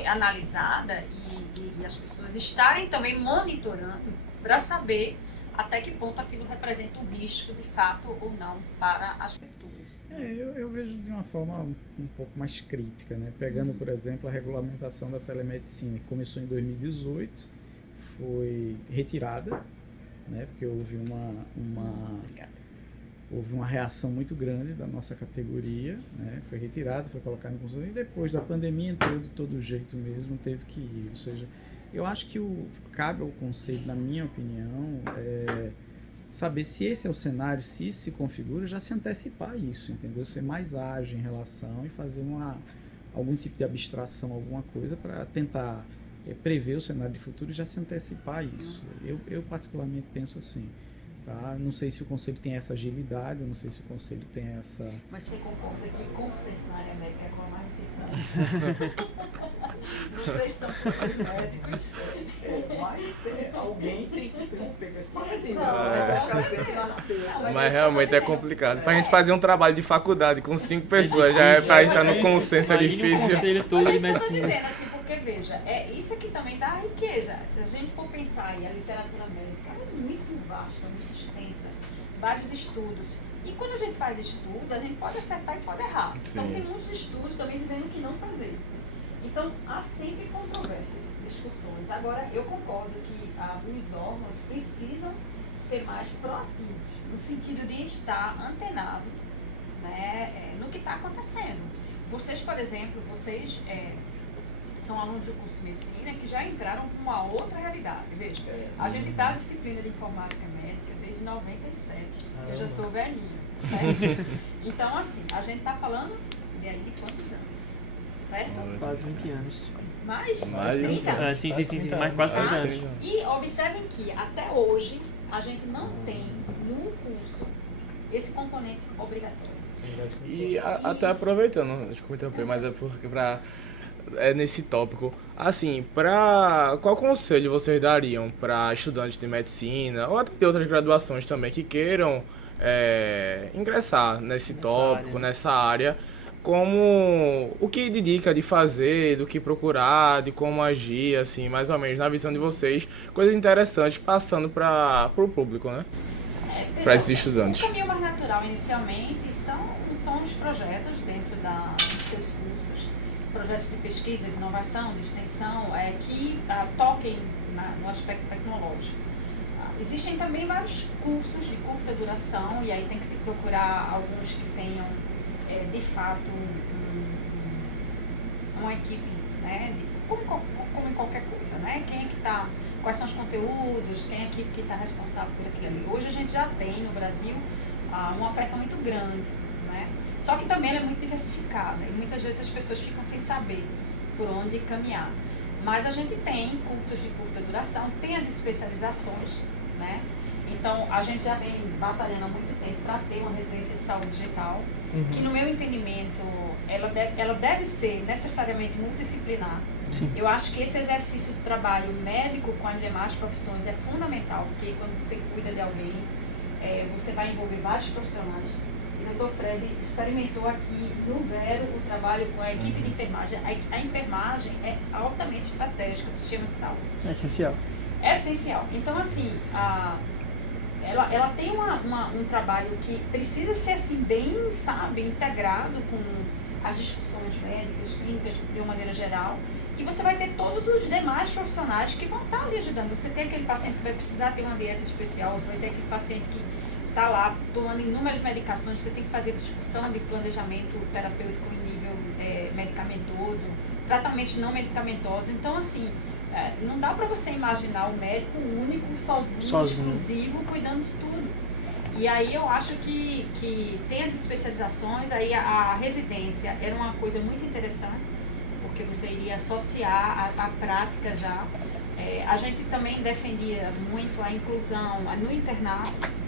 analisada e as pessoas estarem também monitorando para saber até que ponto aquilo representa um risco de fato ou não para as pessoas. Eu vejo de uma forma um pouco mais crítica, né? Pegando, por exemplo, a regulamentação da telemedicina, que começou em 2018, foi retirada, né? Porque houve uma reação muito grande da nossa categoria, né? Foi retirada, foi colocada em consulta, e depois da pandemia entrou de todo jeito mesmo, teve que ir. Ou seja, eu acho que cabe ao conselho, na minha opinião, saber se esse é o cenário, se isso se configura, já se antecipar isso, entendeu? Ser mais ágil em relação e fazer algum tipo de abstração, alguma coisa para tentar prever o cenário de futuro e já se antecipar isso. Eu particularmente penso assim. Tá? Não sei se o conselho tem essa agilidade, eu não sei se o conselho tem essa... Mas você concorda que o consenso na área médica é a coisa mais difícil, né? Os três são médicos. Mas alguém tem que interromper com esse Mas realmente é complicado. Pra gente fazer um trabalho de faculdade com 5 pessoas, já pra gente estar no consenso é Imagina um difícil. conselho todo Mas de isso que eu tô medicina. dizendo, assim, porque veja, isso aqui também dá riqueza. Se a gente for pensar aí, a literatura médica é muito vasta, muito extensa, vários estudos. E quando a gente faz estudo, a gente pode acertar e pode errar. Então Sim. tem muitos estudos também dizendo que não fazer. Então há sempre controvérsias, discussões. Agora, eu concordo que os órgãos precisam ser mais proativos, no sentido de estar antenado, né, no que está acontecendo. Vocês, por exemplo, são alunos do curso de medicina que já entraram com uma outra realidade. Veja, a gente dá a disciplina de informática médica desde 97, eu já sou velhinha, certo? Então, assim, a gente está falando de quantos anos? Certo? Quase 20 anos. Mais? Mais de 30? Sim, mais quase 30 anos. E observem que até hoje a gente não tem no curso esse componente obrigatório. E até aproveitando, desculpa interromper, mas é porque nesse tópico, assim, qual conselho vocês dariam para estudantes de medicina ou até de outras graduações também que queiram ingressar nesse tópico, nessa área, como o que de dica de fazer, do que procurar, de como agir, assim, mais ou menos, na visão de vocês, coisas interessantes passando para o público, né? Para esses estudantes. O caminho mais natural, inicialmente, são os projetos dentro dos seus cursos, projetos de pesquisa, de inovação, de extensão, que toquem no aspecto tecnológico. Existem também vários cursos de curta duração, e aí tem que se procurar alguns que tenham, de fato, uma equipe, né, como em qualquer coisa, né? Quem é que está, quais são os conteúdos, quem é a equipe que está responsável por aquilo ali. Hoje a gente já tem no Brasil uma oferta muito grande, né? Só que também ela é muito diversificada e muitas vezes as pessoas ficam sem saber por onde caminhar. Mas a gente tem cursos de curta duração, tem as especializações, né? Então a gente já vem batalhando há muito tempo para ter uma residência de saúde digital, que no meu entendimento ela deve ser necessariamente multidisciplinar. Sim. Eu acho que esse exercício do trabalho médico com as demais profissões é fundamental, porque quando você cuida de alguém, você vai envolver vários profissionais. E o Dr. Fred experimentou aqui no Vero o trabalho com a equipe de enfermagem. A enfermagem é altamente estratégica do sistema de saúde. É essencial. É essencial. Então, assim, ela tem um trabalho que precisa ser, assim, bem, sabe, integrado com as discussões médicas, clínicas, de uma maneira geral. E você vai ter todos os demais profissionais que vão estar ali ajudando. Você tem aquele paciente que vai precisar ter uma dieta especial, você vai ter aquele paciente que está lá tomando inúmeras medicações, você tem que fazer discussão de planejamento terapêutico em nível medicamentoso, tratamentos não medicamentosos. Então, assim, não dá para você imaginar o médico único, sozinho, exclusivo, cuidando de tudo. E aí eu acho que tem as especializações, aí a residência era uma coisa muito interessante, porque você iria associar a prática já. A gente também defendia muito a inclusão no internato,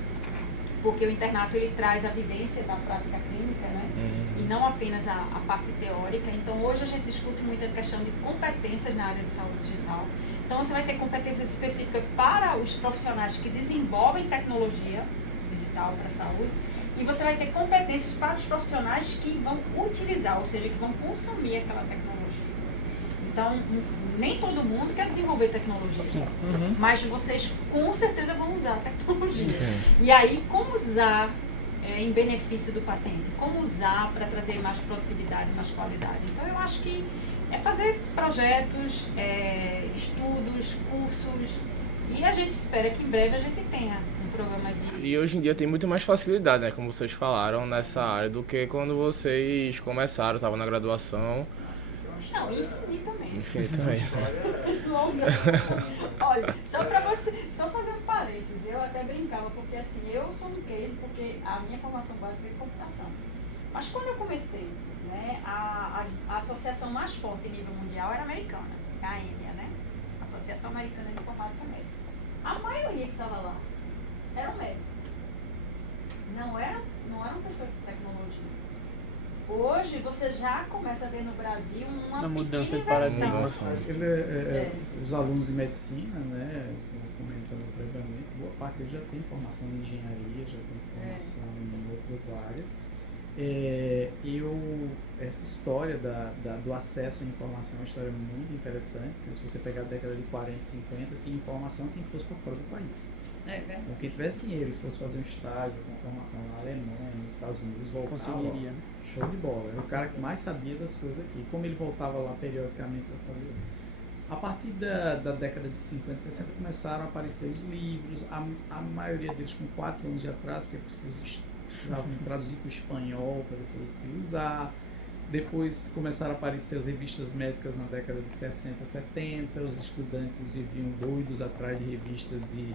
porque o internato ele traz a vivência da prática clínica, né? E não apenas a parte teórica. Então hoje a gente discute muito a questão de competências na área de saúde digital. Então você vai ter competências específicas para os profissionais que desenvolvem tecnologia digital para a saúde, e você vai ter competências para os profissionais que vão utilizar, ou seja, que vão consumir aquela tecnologia. Então, nem todo mundo quer desenvolver tecnologia. Sim. Uhum. Mas vocês com certeza vão usar a tecnologia. Sim. E aí, como usar em benefício do paciente? Como usar para trazer mais produtividade, mais qualidade? Então, eu acho que é fazer projetos, estudos, cursos, e a gente espera que em breve a gente tenha um programa de... E hoje em dia tem muito mais facilidade, né, como vocês falaram, nessa área do que quando vocês começaram, estavam na graduação. Não, infinitamente. Infinitamente. Olha, só fazer um parênteses, eu até brincava, porque assim, eu sou um case, porque a minha formação básica é de computação. Mas quando eu comecei, né, a associação mais forte em nível mundial era americana, a AMEA, né? Associação Americana de Informática Médica. A maioria que estava lá eram médicos. Não eram pessoas de tecnologia. Hoje você já começa a ver no Brasil uma mudança de pequena paradigma. inversão. Os alunos de medicina, né, comentando previamente, boa parte deles já tem formação em engenharia, já tem formação em outras áreas. Essa história do acesso à informação é uma história muito interessante, porque se você pegar a década de 40 e 50, tinha informação quem fosse para fora do país. Então, quem tivesse dinheiro e fosse fazer um estágio com formação na Alemanha, nos Estados Unidos, voltava, Conseguiria, né? show de bola. Era o cara que mais sabia das coisas aqui. Como ele voltava lá periodicamente para fazer. A partir da década de 50 e 60 começaram a aparecer os livros, a maioria deles com 4 anos de atraso, porque precisavam traduzir para o espanhol para depois utilizar. Depois começaram a aparecer as revistas médicas na década de 60, 70, os estudantes viviam doidos atrás de revistas de...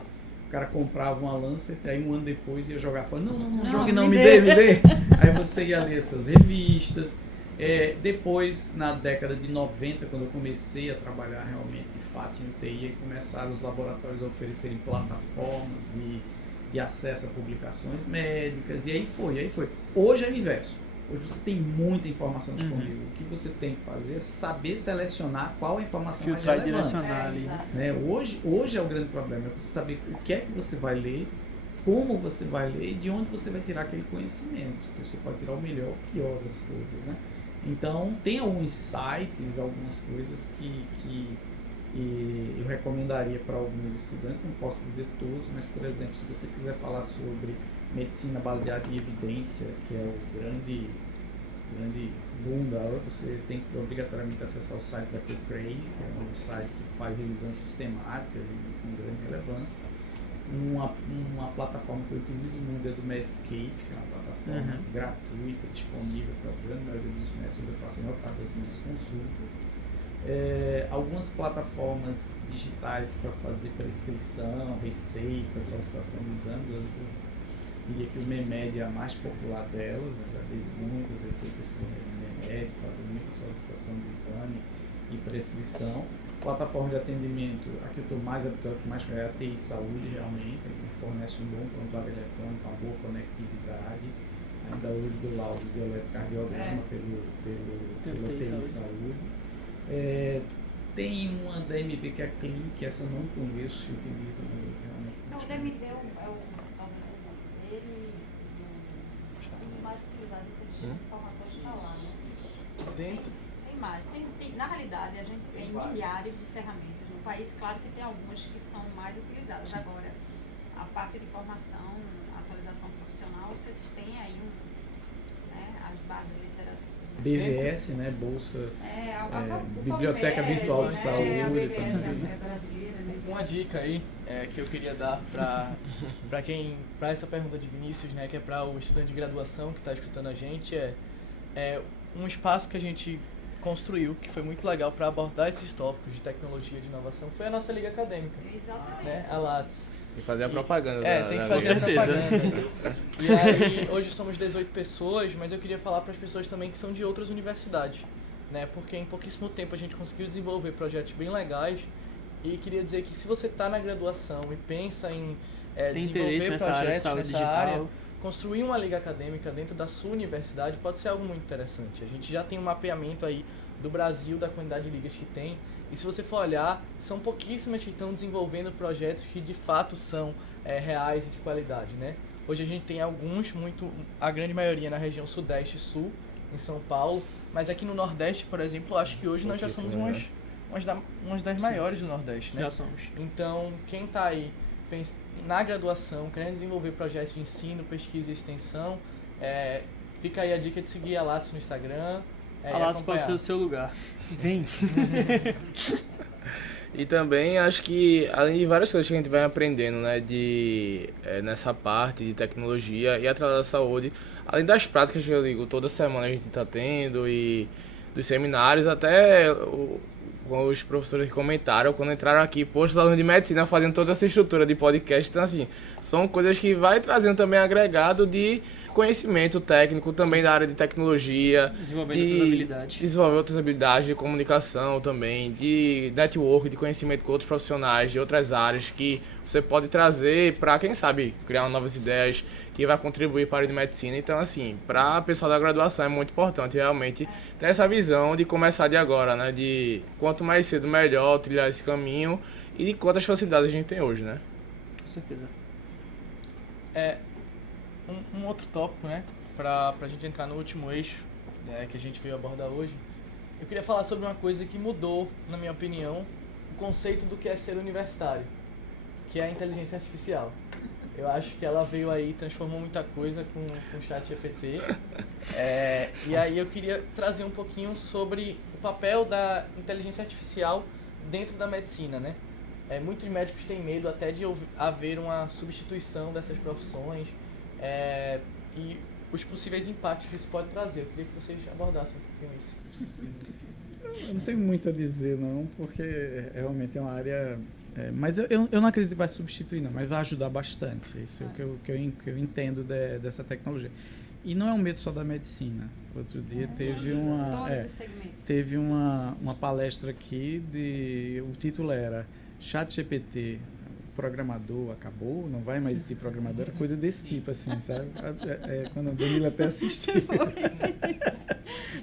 O cara comprava uma Lancet, aí um ano depois ia jogar fora. Não jogue não, me dê. Aí você ia ler essas revistas. Depois, na década de 90, quando eu comecei a trabalhar realmente de fato em UTI, começaram os laboratórios a oferecerem plataformas de acesso a publicações médicas, e aí foi. Hoje é o inverso. Hoje você tem muita informação disponível. O que você tem que fazer é saber selecionar qual a informação mais Filtrar e relevante. direcionar ali. Né? Hoje é o grande problema, é você saber o que é que você vai ler, como você vai ler e de onde você vai tirar aquele conhecimento, que você pode tirar o melhor ou o pior das coisas, né? Então, tem alguns sites, algumas coisas que eu recomendaria para alguns estudantes, não posso dizer todos, mas, por exemplo, se você quiser falar sobre medicina baseada em evidência, que é o grande boom da hora, você tem que obrigatoriamente acessar o site da Cochrane, que é um site que faz revisões sistemáticas e com grande relevância. Uma plataforma que eu utilizo muito é do Medscape, que é uma plataforma gratuita, disponível para a grande maioria dos médicos, onde eu faço a maior parte das minhas consultas. Algumas plataformas digitais para fazer prescrição, receita, solicitação de exames. Eu diria que o MEMED é a mais popular delas, eu já dei muitas receitas para o MEMED, fazendo muita solicitação de exame e prescrição. Plataforma de atendimento, a que eu estou mais habituado, que mais é a TI Saúde, realmente, ele fornece um bom prontuário eletrônico, uma boa conectividade. Ainda hoje do laudo de eletrocardiograma pelo TI Saúde. Tem uma DMV que é a Clinic, essa eu não conheço, se utiliza, mas eu realmente Não, o DMV é o dele e o mais utilizado pelo tipo de informações de falar, né? Dentro. Tem mais. Na realidade, a gente tem milhares de ferramentas no país. Claro que tem algumas que são mais utilizadas. Agora, a parte de formação, atualização profissional, vocês têm aí as bases de literatura. BVS, né? Bolsa, O Biblioteca PubMed, Virtual de né? Saúde. A BVS também. é brasileira, né? Uma dica aí que eu queria dar para essa pergunta de Vinícius, né, que é para o estudante de graduação que está escutando a gente, é um espaço que a gente construiu, que foi muito legal para abordar esses tópicos de tecnologia e de inovação, foi a nossa Liga Acadêmica, Exatamente. né, a Lattes. Tem que fazer a propaganda. Tem que fazer a Com certeza. propaganda. E aí, hoje somos 18 pessoas, mas eu queria falar para as pessoas também que são de outras universidades, né, porque em pouquíssimo tempo a gente conseguiu desenvolver projetos bem legais. E queria dizer que se você está na graduação e pensa em Tem interesse desenvolver nessa área de projetos saúde nessa digital. área, construir uma liga acadêmica dentro da sua universidade pode ser algo muito interessante. A gente já tem um mapeamento aí do Brasil, da quantidade de ligas que tem, e se você for olhar, são pouquíssimas que estão desenvolvendo projetos que de fato são reais e de qualidade, né? Hoje a gente tem alguns, a grande maioria na região Sudeste e Sul, em São Paulo, mas aqui no Nordeste, por exemplo, acho que hoje nós já somos uma das maiores do Nordeste, né? Já somos. Então, quem está aí na graduação, querendo desenvolver projetos de ensino, pesquisa e extensão, fica aí a dica de seguir a Lattes no Instagram. A Lattes pode ser o seu lugar. Vem! E também acho que, além de várias coisas que a gente vai aprendendo, né, nessa parte de tecnologia e atrás da saúde, além das práticas que eu digo, toda semana a gente está tendo e dos seminários, até os professores que comentaram quando entraram aqui, poxa, os alunos de medicina fazendo toda essa estrutura de podcast, então assim, são coisas que vai trazendo também agregado de conhecimento técnico também da área de tecnologia, desenvolver outras habilidades de comunicação também, de network, de conhecimento com outros profissionais de outras áreas que você pode trazer para, quem sabe, criar novas ideias que vai contribuir para a área de medicina. Então, assim, para a pessoa da graduação é muito importante realmente ter essa visão de começar de agora, né? De quanto mais cedo melhor trilhar esse caminho e de quantas facilidades a gente tem hoje, né? Com certeza. Um outro tópico, né, pra gente entrar no último eixo, que a gente veio abordar hoje, eu queria falar sobre uma coisa que mudou, na minha opinião, o conceito do que é ser universitário, que é a inteligência artificial. Eu acho que ela veio aí e transformou muita coisa com o ChatGPT. E aí eu queria trazer um pouquinho sobre o papel da inteligência artificial dentro da medicina, né? Muitos médicos têm medo até de haver uma substituição dessas profissões, e os possíveis impactos que isso pode trazer. Eu queria que vocês abordassem um pouquinho isso, se possível. Eu não tenho muito a dizer, não, porque realmente é uma área... mas eu não acredito que vai substituir, não, mas vai ajudar bastante. Isso é o que eu entendo dessa tecnologia. E não é um medo só da medicina. Outro dia teve uma palestra aqui, o título era ChatGPT, programador acabou, não vai mais existir programador, era coisa desse tipo, assim, sabe? Quando a Danila até assistiu.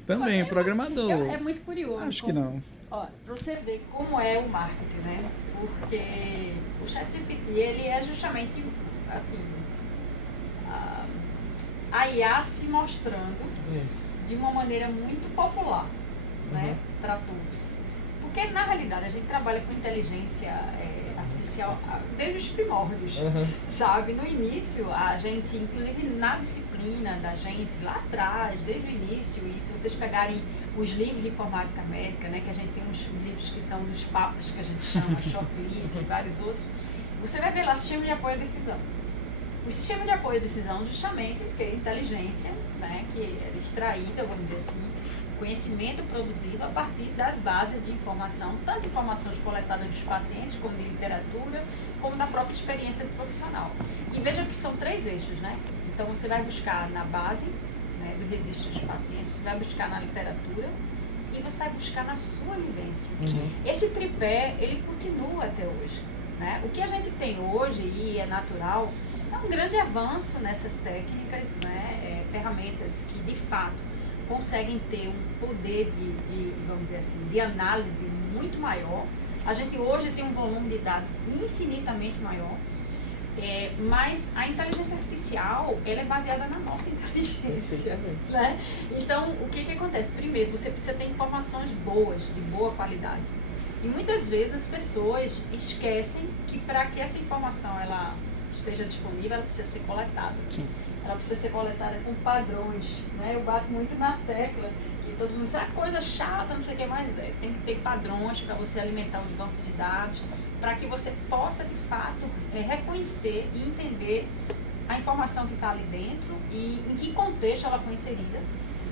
Também, programador. É muito curioso. Acho que não. Ó, pra você ver como é o marketing, né? Porque o ChatGPT, ele é justamente, assim, a IA se mostrando de uma maneira muito popular, né? Para todos. Porque, na realidade, a gente trabalha com inteligência artificial desde os primórdios, sabe? No início, a gente, inclusive na disciplina da gente, lá atrás, desde o início, e se vocês pegarem os livros de informática médica, né, que a gente tem uns livros que são dos papas, que a gente chama shortlist e vários outros, você vai ver lá sistema de apoio à decisão. O sistema de apoio à decisão, justamente, porque a inteligência, né, que é extraída, vamos dizer assim, conhecimento produzido a partir das bases de informação, tanto informações coletadas dos pacientes, como de literatura, como da própria experiência do profissional. E veja que são 3 eixos, né? Então, você vai buscar na base, né, do registro dos pacientes, você vai buscar na literatura e você vai buscar na sua vivência. Esse tripé, ele continua até hoje, né? O que a gente tem hoje, e é natural, é um grande avanço nessas técnicas, né? Ferramentas que, de fato, conseguem ter um poder vamos dizer assim, de análise muito maior. A gente hoje tem um volume de dados infinitamente maior, mas a inteligência artificial, ela é baseada na nossa inteligência, né? Então, o que acontece? Primeiro, você precisa ter informações boas, de boa qualidade. E muitas vezes as pessoas esquecem que para que essa informação ela esteja disponível, ela precisa ser coletada. Sim. Ela precisa ser coletada com padrões, né? Eu bato muito na tecla que todo mundo diz, coisa chata, não sei o que mais é. Tem que ter padrões para você alimentar os bancos de dados, para que você possa, de fato, reconhecer e entender a informação que está ali dentro e em que contexto ela foi inserida,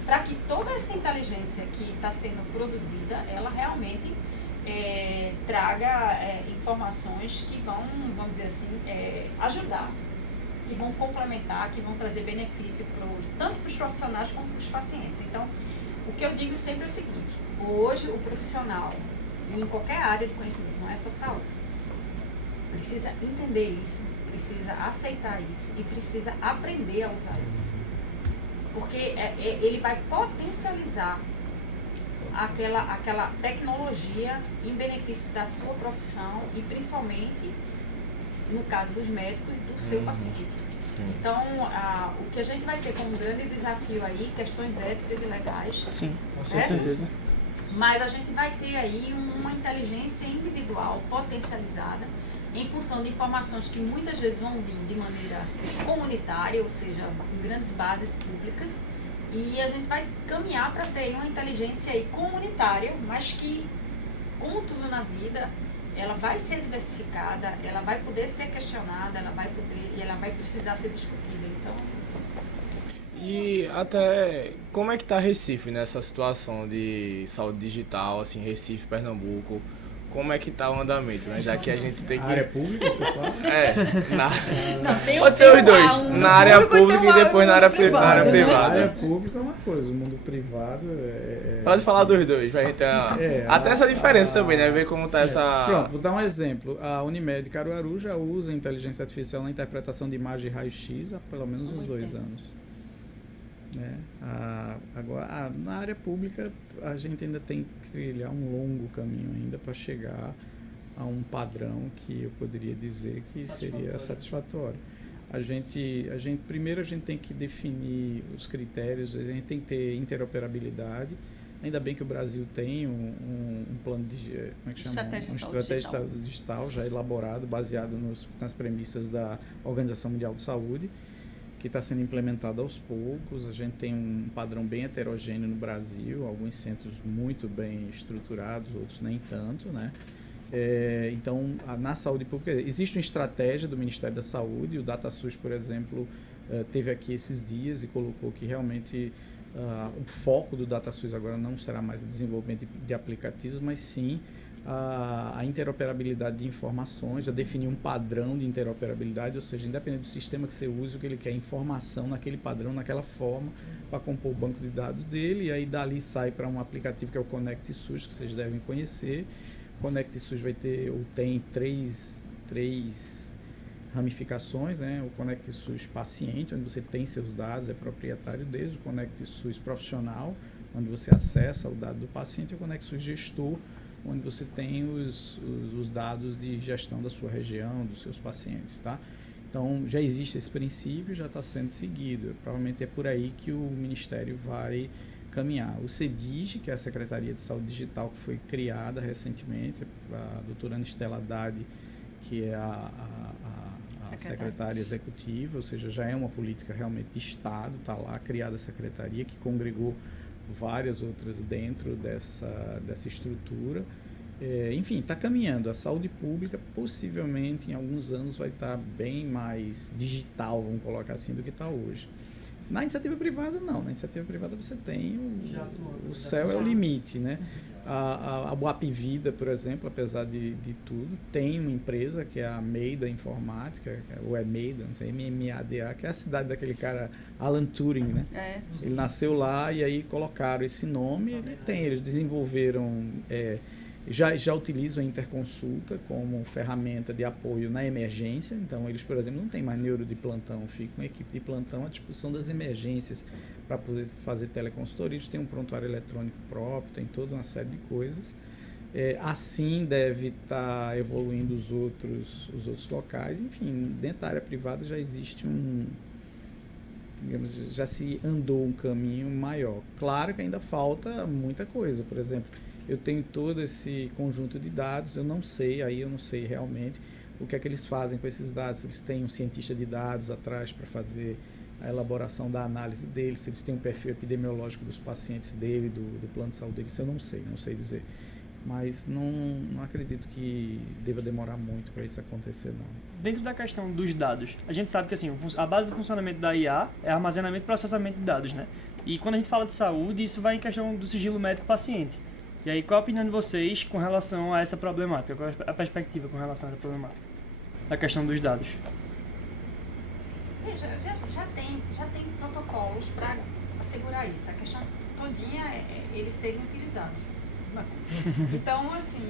para que toda essa inteligência que está sendo produzida, ela realmente traga informações que vão, vamos dizer assim, ajudar, que vão complementar, que vão trazer benefício tanto para os profissionais como para os pacientes. Então, o que eu digo sempre é o seguinte: hoje o profissional, em qualquer área de conhecimento, não é só saúde, precisa entender isso, precisa aceitar isso e precisa aprender a usar isso. Porque ele vai potencializar aquela tecnologia em benefício da sua profissão e principalmente, no caso dos médicos, do seu paciente. Então, o que a gente vai ter como grande desafio aí, questões éticas e legais. Sim, com certo? certeza. Mas a gente vai ter aí uma inteligência individual potencializada em função de informações que muitas vezes vão vir de maneira comunitária, ou seja, em grandes bases públicas, e a gente vai caminhar para ter uma inteligência aí comunitária, mas que, como tudo na vida, ela vai ser diversificada, ela vai poder ser questionada, ela vai precisar ser discutida. Então, E até, como é que tá Recife nessa situação de saúde digital, assim, Recife, Pernambuco? Como é que tá o andamento, né? Já que a gente tem que... área pública, você fala? Pode ser os dois, na área pública e depois na área privada. A área pública é uma coisa, o mundo privado Pode falar dos dois, pra gente ter até essa diferença também, né? Ver como tá essa... Pronto, vou dar um exemplo. A Unimed Caruaru já usa inteligência artificial na interpretação de imagem de raio-x há pelo menos uns 2 anos. Agora, na área pública, a gente ainda tem que trilhar um longo caminho ainda para chegar a um padrão que eu poderia dizer que seria satisfatório. Primeiro a gente tem que definir os critérios, a gente tem que ter interoperabilidade. Ainda bem que o Brasil tem um plano de, como é que chama? Estratégia de saúde digital já elaborado, baseado nas premissas da Organização Mundial de Saúde, que está sendo implementado aos poucos. A gente tem um padrão bem heterogêneo no Brasil, alguns centros muito bem estruturados, outros nem tanto, né? Então, na saúde pública, existe uma estratégia do Ministério da Saúde, o DataSUS, por exemplo, teve aqui esses dias e colocou que realmente o foco do DataSUS agora não será mais o desenvolvimento de aplicativos, mas sim a interoperabilidade de informações, já definir um padrão de interoperabilidade, ou seja, independente do sistema que você use, o que ele quer, informação naquele padrão, naquela forma, para compor o banco de dados dele, e aí dali sai para um aplicativo que é o ConnectSUS, que vocês devem conhecer. O ConnectSUS vai ter, ou tem três ramificações, né? O ConnectSUS paciente, onde você tem seus dados, é proprietário deles, o ConnectSUS profissional, onde você acessa o dado do paciente, e o ConnectSUS gestor, onde você tem os dados de gestão da sua região, dos seus pacientes, tá? Então, já existe esse princípio, já está sendo seguido. Provavelmente é por aí que o Ministério vai caminhar. O CEDIG, que é a Secretaria de Saúde Digital, que foi criada recentemente, a doutora Anistela Haddad, que é a secretária executiva, ou seja, já é uma política realmente de Estado, está lá criada a secretaria, que congregou várias outras dentro dessa estrutura. Enfim, está caminhando. A saúde pública possivelmente em alguns anos vai estar bem mais digital, vamos colocar assim, do que está hoje. Na iniciativa privada, não. Na iniciativa privada você tem o céu é o limite, né? A Boapivida, por exemplo, apesar de tudo, tem uma empresa que é a Meida Informática, ou é Meida, não sei, MMADA, que é a cidade daquele cara Alan Turing, né? Ele nasceu lá e aí colocaram esse nome. Eles desenvolveram, já utilizam a interconsulta como ferramenta de apoio na emergência. Então, eles, por exemplo, não tem mais neuro de plantão, fica uma equipe de plantão à disposição das emergências para poder fazer teleconsultoria. Eles têm um prontuário eletrônico próprio, tem toda uma série de coisas. Assim deve estar evoluindo os outros locais. Enfim, dentro da área privada já existe já se andou um caminho maior. Claro que ainda falta muita coisa. Por exemplo, eu tenho todo esse conjunto de dados, eu não sei realmente o que é que eles fazem com esses dados, se eles têm um cientista de dados atrás para fazer a elaboração da análise deles, se eles têm um perfil epidemiológico dos pacientes dele, do plano de saúde deles, eu não sei dizer. Mas não acredito que deva demorar muito para isso acontecer, não. Dentro da questão dos dados, a gente sabe que assim, a base do funcionamento da IA é armazenamento e processamento de dados, né? E quando a gente fala de saúde, isso vai em questão do sigilo médico-paciente. E aí, qual a opinião de vocês com relação a essa problemática? Qual a perspectiva com relação a essa problemática? Da questão dos dados. Já tem protocolos para assegurar isso. A questão todinha é eles serem utilizados. Então, assim,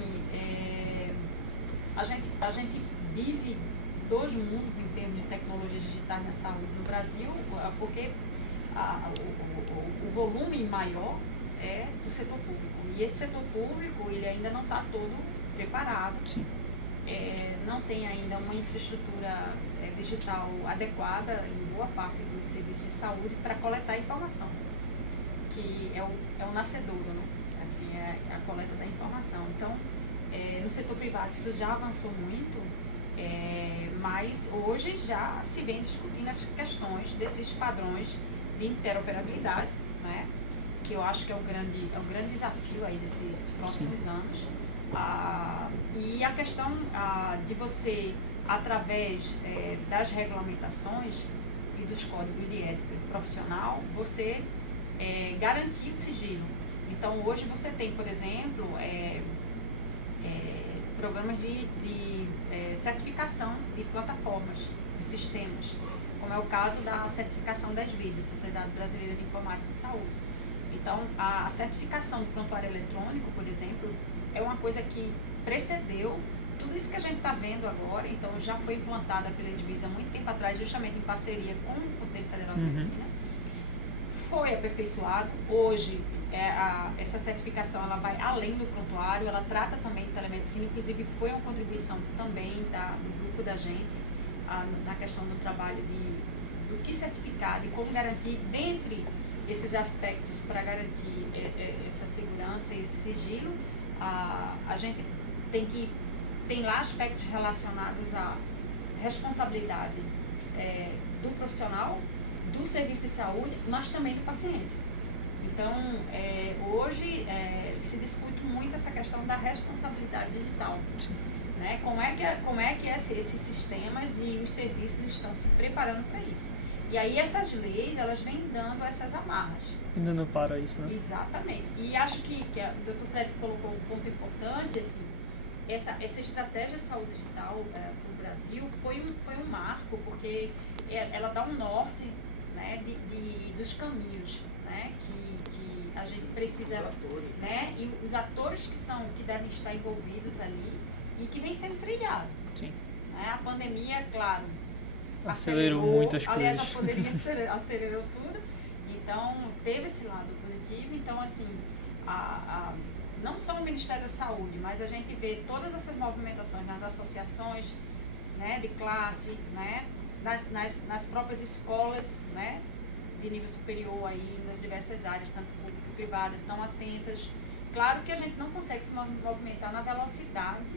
a gente vive dois mundos em termos de tecnologias digitais na saúde no Brasil, porque o volume maior é do setor público. E esse setor público, ele ainda não está todo preparado. Sim. Não tem ainda uma infraestrutura digital adequada em boa parte dos serviços de saúde para coletar informação, que é o nascedouro, né? assim, é a coleta da informação. Então, no setor privado isso já avançou muito, mas hoje já se vem discutindo as questões desses padrões de interoperabilidade, né? Que eu acho que é o grande desafio aí desses próximos anos. E a questão de você, através das regulamentações e dos códigos de ética profissional, você garantir o sigilo. Então, hoje você tem, por exemplo, programas de certificação de plataformas, de sistemas, como é o caso da certificação da SBIS, da Sociedade Brasileira de Informática e Saúde. Então, a certificação do prontuário eletrônico, por exemplo, é uma coisa que precedeu tudo isso que a gente está vendo agora. Então, já foi implantada pela SBIS há muito tempo atrás, justamente em parceria com o Conselho Federal de Medicina. Foi aperfeiçoado. Hoje, essa certificação ela vai além do prontuário, ela trata também de telemedicina, inclusive foi uma contribuição também do grupo da gente na questão do trabalho do que certificar, de como garantir, dentre esses aspectos para garantir essa segurança e esse sigilo, a gente tem lá aspectos relacionados à responsabilidade do profissional, do serviço de saúde, mas também do paciente. Então, hoje se discute muito essa questão da responsabilidade digital. Né? Como é que esses sistemas e os serviços estão se preparando para isso? E aí essas leis, elas vêm dando essas amarras. Ainda não para isso, né? Exatamente. E acho que o Dr. Fred colocou um ponto importante, assim, essa estratégia de saúde digital para o Brasil foi um marco, porque ela dá um norte, né, dos caminhos, né, que a gente precisa, né, e os atores que devem estar envolvidos ali e que vem sendo trilhado. Sim. Né? A pandemia, claro, acelerou muitas aliás, coisas. a pandemia acelerou tudo, então teve esse lado positivo. Então, assim, não só o Ministério da Saúde, mas a gente vê todas essas movimentações nas associações, né, de classe, né, nas próprias escolas, né, de nível superior aí, nas diversas áreas, tanto pública e privada, estão atentas. Claro que a gente não consegue se movimentar na velocidade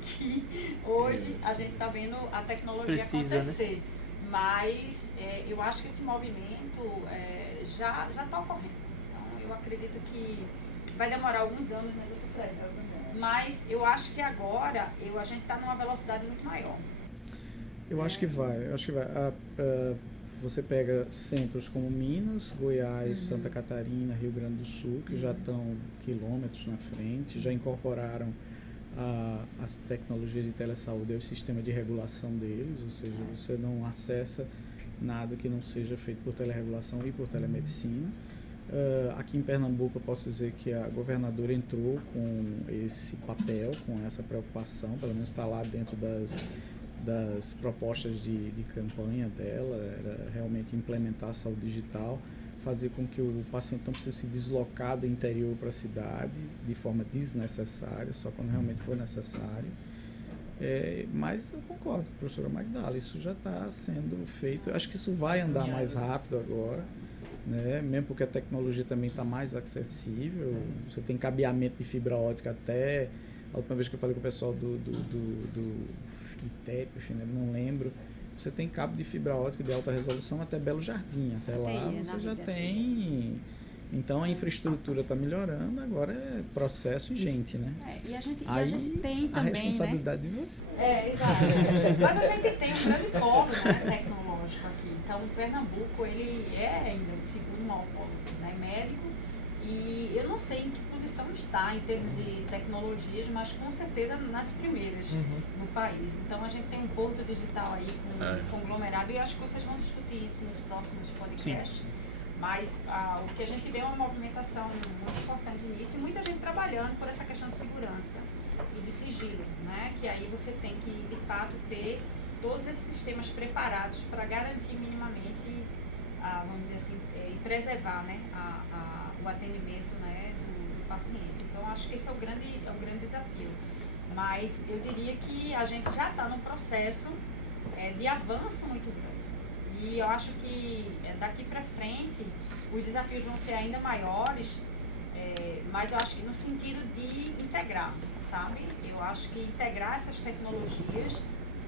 que hoje a gente está vendo a tecnologia acontecer. Né? Mas eu acho que esse movimento já está ocorrendo. Então, eu acredito que vai demorar alguns anos, né, Dr. Fred? Mas eu acho que agora a gente está numa velocidade muito maior. Eu acho que vai. Você pega centros como Minas, Goiás, Santa Catarina, Rio Grande do Sul, que já estão quilômetros na frente, já incorporaram as tecnologias de telesaúde ao sistema de regulação deles, ou seja, você não acessa nada que não seja feito por teleregulação e por telemedicina. Aqui em Pernambuco eu posso dizer que a governadora entrou com esse papel, com essa preocupação, pelo menos está lá dentro das propostas de campanha dela, era realmente implementar a saúde digital, fazer com que o paciente não precise se deslocar do interior para a cidade de forma desnecessária, só quando realmente for necessário. Mas eu concordo com a professora Magdala, isso já está sendo feito. Eu acho que isso vai andar mais rápido agora, né? Mesmo porque a tecnologia também está mais acessível. Você tem cabeamento de fibra ótica até... A última vez que eu falei com o pessoal do ITEP, enfim, não lembro. Você tem cabo de fibra ótica de alta resolução até Belo Jardim. Até lá você já tem... Então a infraestrutura está melhorando, agora é processo e gente, né? E a gente tem também, a responsabilidade, né, de você. Exato. Mas a gente tem um grande polo, né, tecnológico aqui. Então o Pernambuco, ele é ainda o segundo maior polo, né, médico. E eu não sei em que posição está em termos de tecnologias, mas com certeza nas primeiras no país. Então a gente tem um porto digital aí com conglomerado, e eu acho que vocês vão discutir isso nos próximos podcasts. Sim. Mas o que a gente vê é uma movimentação muito importante nisso, e muita gente trabalhando por essa questão de segurança e de sigilo, né? Que aí você tem que, de fato, ter todos esses sistemas preparados para garantir minimamente, vamos dizer assim, e preservar, né, o atendimento, né, do paciente. Então, acho que esse é o grande desafio. Mas eu diria que a gente já está num processo de avanço muito grande. E eu acho que daqui para frente os desafios vão ser ainda maiores, mas eu acho que no sentido de integrar, sabe? Eu acho que integrar essas tecnologias,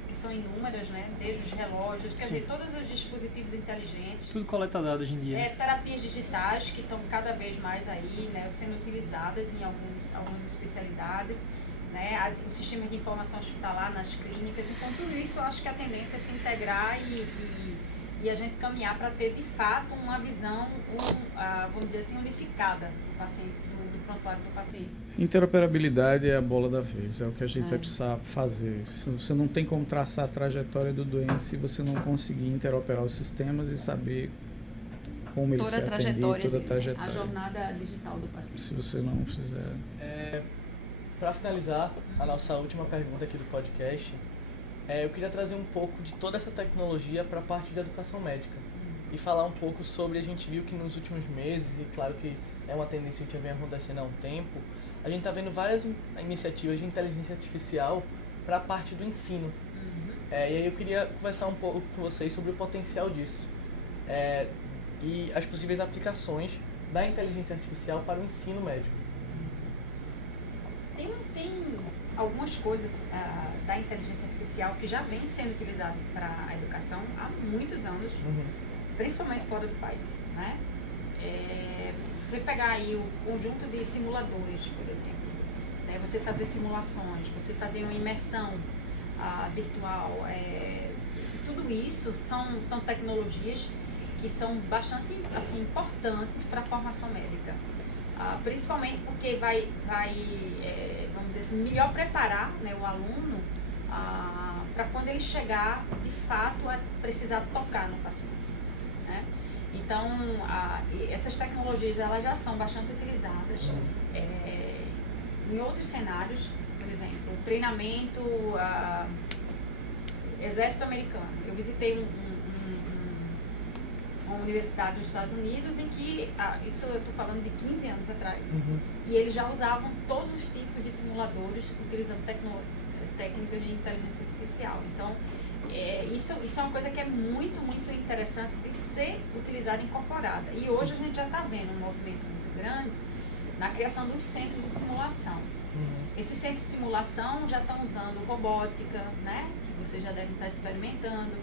que são inúmeras, né? Desde os relógios, quer dizer, todos os dispositivos inteligentes. Tudo coleta dados hoje em dia. Terapias digitais que estão cada vez mais aí, né? Sendo utilizadas em algumas especialidades. Né, o sistema de informação hospitalar nas clínicas, então tudo isso eu acho que a tendência é se integrar e a gente caminhar para ter de fato uma visão, vamos dizer assim, unificada do paciente, do prontuário do paciente. Interoperabilidade é a bola da vez, é o que a gente vai precisar fazer. Você não tem como traçar a trajetória do doente se você não conseguir interoperar os sistemas e saber como ele foi atendido, toda a trajetória. A jornada digital do paciente. Se você não fizer... Para finalizar, a nossa última pergunta aqui do podcast, eu queria trazer um pouco de toda essa tecnologia para a parte de educação médica e falar um pouco sobre, a gente viu que nos últimos meses, e claro que é uma tendência que vem acontecendo há um tempo, a gente está vendo várias iniciativas de inteligência artificial para a parte do ensino. E aí eu queria conversar um pouco com vocês sobre o potencial disso e as possíveis aplicações da inteligência artificial para o ensino médico. Tem algumas coisas da inteligência artificial que já vem sendo utilizado para a educação há muitos anos, principalmente fora do país, né? Você pegar aí o conjunto de simuladores, por exemplo, né? Você fazer simulações, você fazer uma imersão virtual, tudo isso são tecnologias que são bastante assim, importantes para a formação médica. Principalmente porque vai vamos dizer assim, melhor preparar, né, o aluno para quando ele chegar, de fato, a precisar tocar no paciente. Né? Então, essas tecnologias elas já são bastante utilizadas em outros cenários, por exemplo, treinamento, exército americano. Eu visitei uma universidade nos Estados Unidos em que, isso eu estou falando de 15 anos atrás, e eles já usavam todos os tipos de simuladores utilizando técnicas de inteligência artificial. Então, isso é uma coisa que é muito, muito interessante de ser utilizada e incorporada. E hoje a gente já está vendo um movimento muito grande na criação dos centros de simulação. Esses centros de simulação já estão usando robótica, né, que vocês já devem estar experimentando.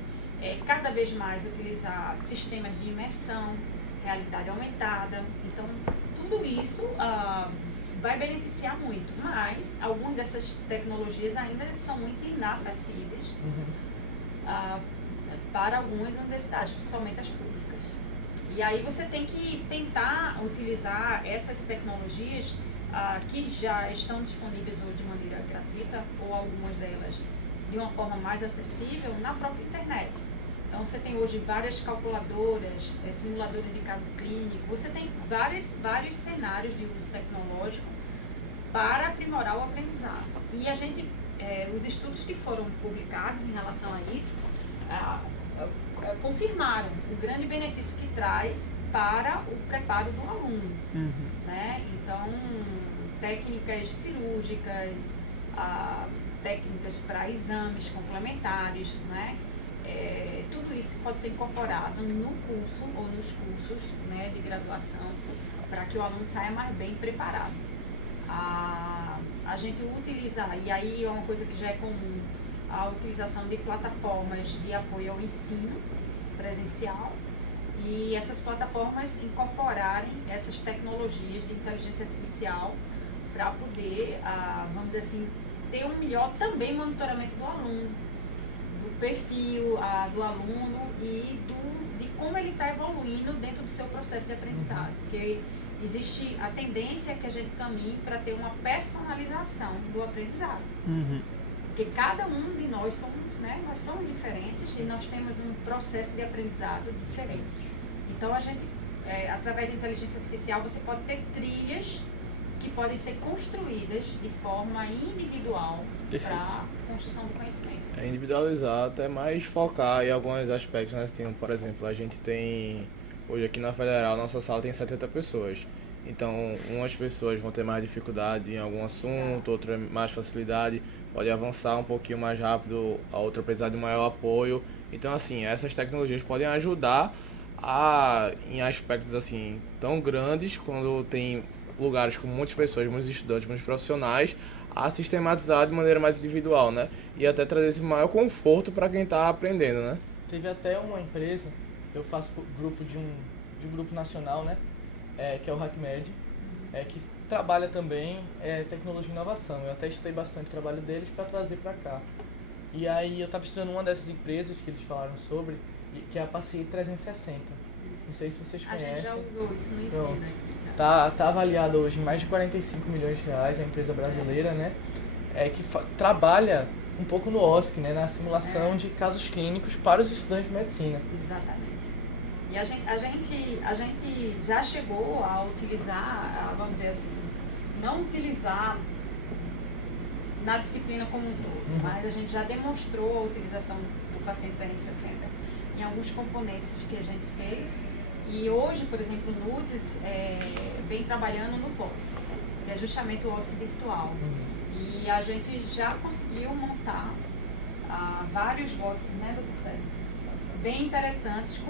Cada vez mais utilizar sistemas de imersão, realidade aumentada. Então, tudo isso vai beneficiar muito, mas algumas dessas tecnologias ainda são muito inacessíveis para algumas universidades, principalmente as públicas. E aí você tem que tentar utilizar essas tecnologias que já estão disponíveis ou de maneira gratuita, ou algumas delas de uma forma mais acessível na própria internet. Então, você tem hoje várias calculadoras, simuladores de caso clínico, você tem vários cenários de uso tecnológico para aprimorar o aprendizado. E os estudos que foram publicados em relação a isso confirmaram o grande benefício que traz para o preparo do aluno. Né? Então, técnicas cirúrgicas, técnicas para exames complementares, né? Tudo isso pode ser incorporado no curso ou nos cursos, né, de graduação para que o aluno saia mais bem preparado. A gente utiliza, e aí é uma coisa que já é comum, a utilização de plataformas de apoio ao ensino presencial e essas plataformas incorporarem essas tecnologias de inteligência artificial para poder, vamos dizer assim, ter um melhor também monitoramento do aluno, do perfil do aluno e de como ele está evoluindo dentro do seu processo de aprendizado. Porque existe a tendência que a gente caminhe para ter uma personalização do aprendizado. Porque cada um de nós somos, né, nós somos diferentes e nós temos um processo de aprendizado diferente. Então, a gente, através da inteligência artificial, você pode ter trilhas que podem ser construídas de forma individual para a construção do conhecimento. Individualizar, até mais focar em alguns aspectos. Nós temos, por exemplo, a gente tem, hoje aqui na Federal, nossa sala tem 70 pessoas. Então, umas pessoas vão ter mais dificuldade em algum assunto, outras mais facilidade, pode avançar um pouquinho mais rápido, a outra precisar de maior apoio. Então, assim, essas tecnologias podem ajudar em aspectos assim tão grandes, quando tem lugares com muitas pessoas, muitos estudantes, muitos profissionais, a sistematizar de maneira mais individual, né? E até trazer esse maior conforto para quem está aprendendo, né? Teve até uma empresa, eu faço grupo de um grupo nacional, né? Que é o HackMed, que trabalha também tecnologia e inovação. Eu até estudei bastante o trabalho deles para trazer para cá. E aí eu estava estudando uma dessas empresas que eles falaram sobre, que é a Paciei 360. Não sei se vocês conhecem. A gente já usou isso no ensino aqui. Tá avaliada hoje em mais de 45 milhões de reais, a empresa brasileira, né? Que trabalha um pouco no OSC, né? Na simulação de casos clínicos para os estudantes de medicina. Exatamente. E a gente já chegou a utilizar, vamos dizer assim, não utilizar na disciplina como um todo, mas a gente já demonstrou a utilização do paciente 360 em alguns componentes que a gente fez. E hoje, por exemplo, o NUDES vem trabalhando no VOS, que é justamente o ósseo virtual. E a gente já conseguiu montar vários VOS, né, Dr. Fred? Bem interessantes,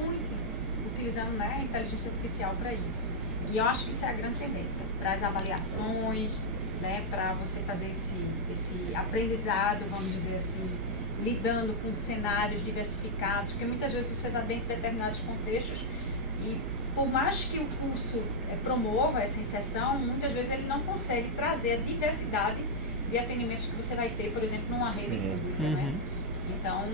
utilizando, né, a inteligência artificial para isso. E eu acho que isso é a grande tendência, para as avaliações, né, para você fazer esse aprendizado, vamos dizer assim, lidando com cenários diversificados, porque muitas vezes você está dentro de determinados contextos e por mais que o curso promova essa inserção, muitas vezes ele não consegue trazer a diversidade de atendimentos que você vai ter, por exemplo, numa rede pública, né? Então,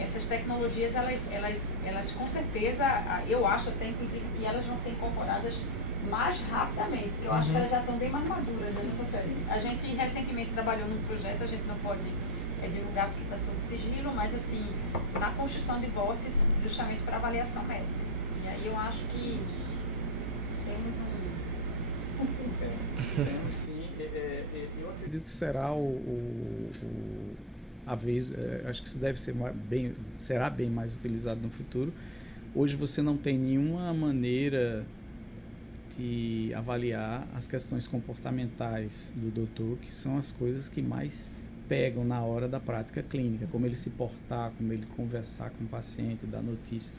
essas tecnologias, elas com certeza, eu acho até inclusive que elas vão ser incorporadas mais rapidamente, porque eu acho que elas já estão bem mais maduras, né? A gente recentemente trabalhou num projeto, a gente não pode divulgar porque está sob sigilo, mas assim, na construção de bolsas justamente para avaliação médica. E aí eu acho que temos Temos sim. Eu acredito que será a vez, acho que isso deve ser será bem mais utilizado no futuro. Hoje você não tem nenhuma maneira de avaliar as questões comportamentais do doutor, que são as coisas que mais pegam na hora da prática clínica, como ele se portar, como ele conversar com o paciente, dar notícia.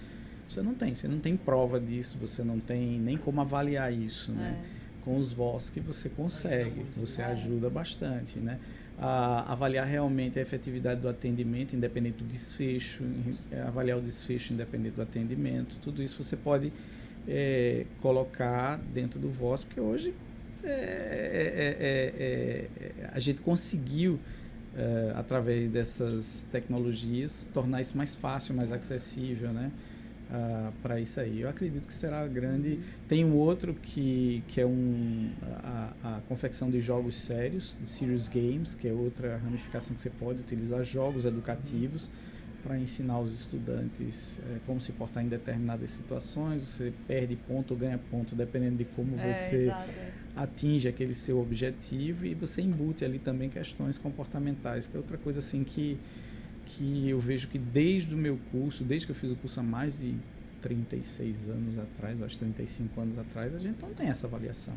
Você não tem prova disso, você não tem nem como avaliar isso, né? Com os VOS que você consegue, você ajuda bastante, né? A avaliar realmente a efetividade do atendimento, independente do desfecho, avaliar o desfecho independente do atendimento, tudo isso você pode colocar dentro do VOS, porque hoje a gente conseguiu, através dessas tecnologias, tornar isso mais fácil, mais acessível, né? Para isso aí. Eu acredito que será grande. Tem um outro que é a confecção de jogos sérios, de serious games, que é outra ramificação que você pode utilizar, jogos educativos, para ensinar os estudantes como se portar em determinadas situações. Você perde ponto ou ganha ponto, dependendo de como você atinge aquele seu objetivo, e você embute ali também questões comportamentais, que é outra coisa assim que eu vejo que desde o meu curso, desde que eu fiz o curso há mais de 36 anos atrás, acho 35 anos atrás, a gente não tem essa avaliação.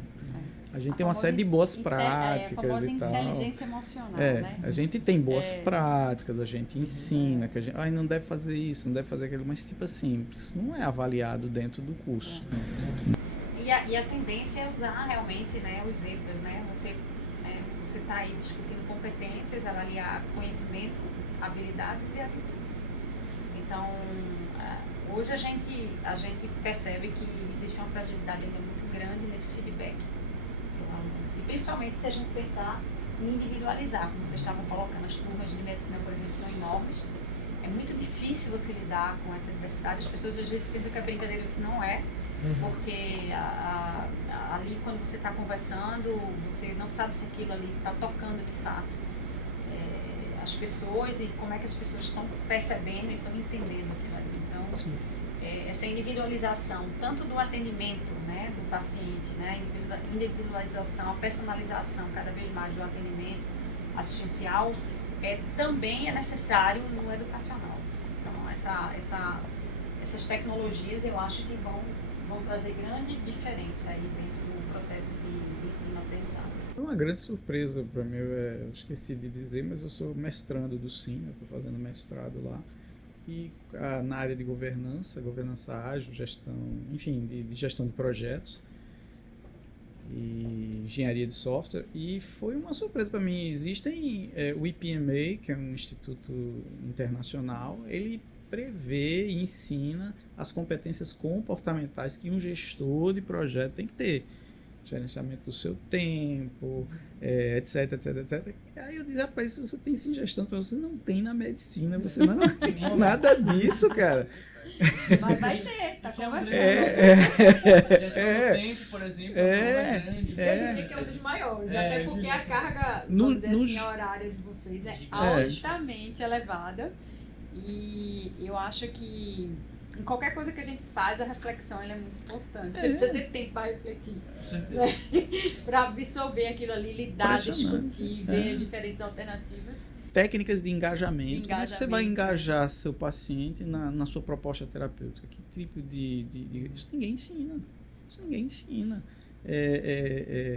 A gente tem uma série de boas práticas e tal. Inteligência emocional, né? A gente tem boas práticas, a gente ensina, que a gente não deve fazer isso, não deve fazer aquilo, mas tipo assim, isso não é avaliado dentro do curso. E a tendência é usar realmente, né, os EPAs, né? Você está aí discutindo competências, avaliar conhecimento, habilidades e atitudes. Então, hoje a gente percebe que existe uma fragilidade ainda muito grande nesse feedback. E principalmente se a gente pensar em individualizar, como vocês estavam colocando, as turmas de medicina, por exemplo, são enormes. É muito difícil você lidar com essa diversidade. As pessoas às vezes pensam que a brincadeira isso não é, porque ali quando você está conversando, você não sabe se aquilo ali está tocando de fato as pessoas e como é que as pessoas estão percebendo e estão entendendo aquilo ali. Então, essa individualização, tanto do atendimento, né, do paciente, né, individualização, a personalização cada vez mais do atendimento assistencial, também é necessário no educacional. Então, essas tecnologias eu acho que vão trazer grande diferença aí dentro do processo de ensino-aprendizado. Uma grande surpresa para mim, eu esqueci de dizer, mas eu sou mestrando do SIM, eu estou fazendo mestrado lá, e na área de governança ágil, gestão, enfim, de gestão de projetos. e engenharia de software, e foi uma surpresa para mim. Existem o IPMA, que é um instituto internacional, ele prevê e ensina as competências comportamentais que um gestor de projeto tem que ter. Gerenciamento do seu tempo, etc, etc, etc. E aí eu disse, rapaz, se você tem isso em gestão, você não tem na medicina, você não tem nada disso, cara. Mas vai ter, tá conversando. Gestão do tempo, por exemplo, é grande. Eu dizer que é um dos maiores, até porque a carga horária de vocês é altamente elevada. E eu acho que em qualquer coisa que a gente faz, a reflexão ela é muito importante. Você precisa ter tempo para refletir, né? Para absorver aquilo ali, lidar, discutir, ver diferentes alternativas. Técnicas de engajamento. Como é que você vai engajar seu paciente na sua proposta terapêutica? Que tipo de... Isso ninguém ensina. Isso ninguém ensina.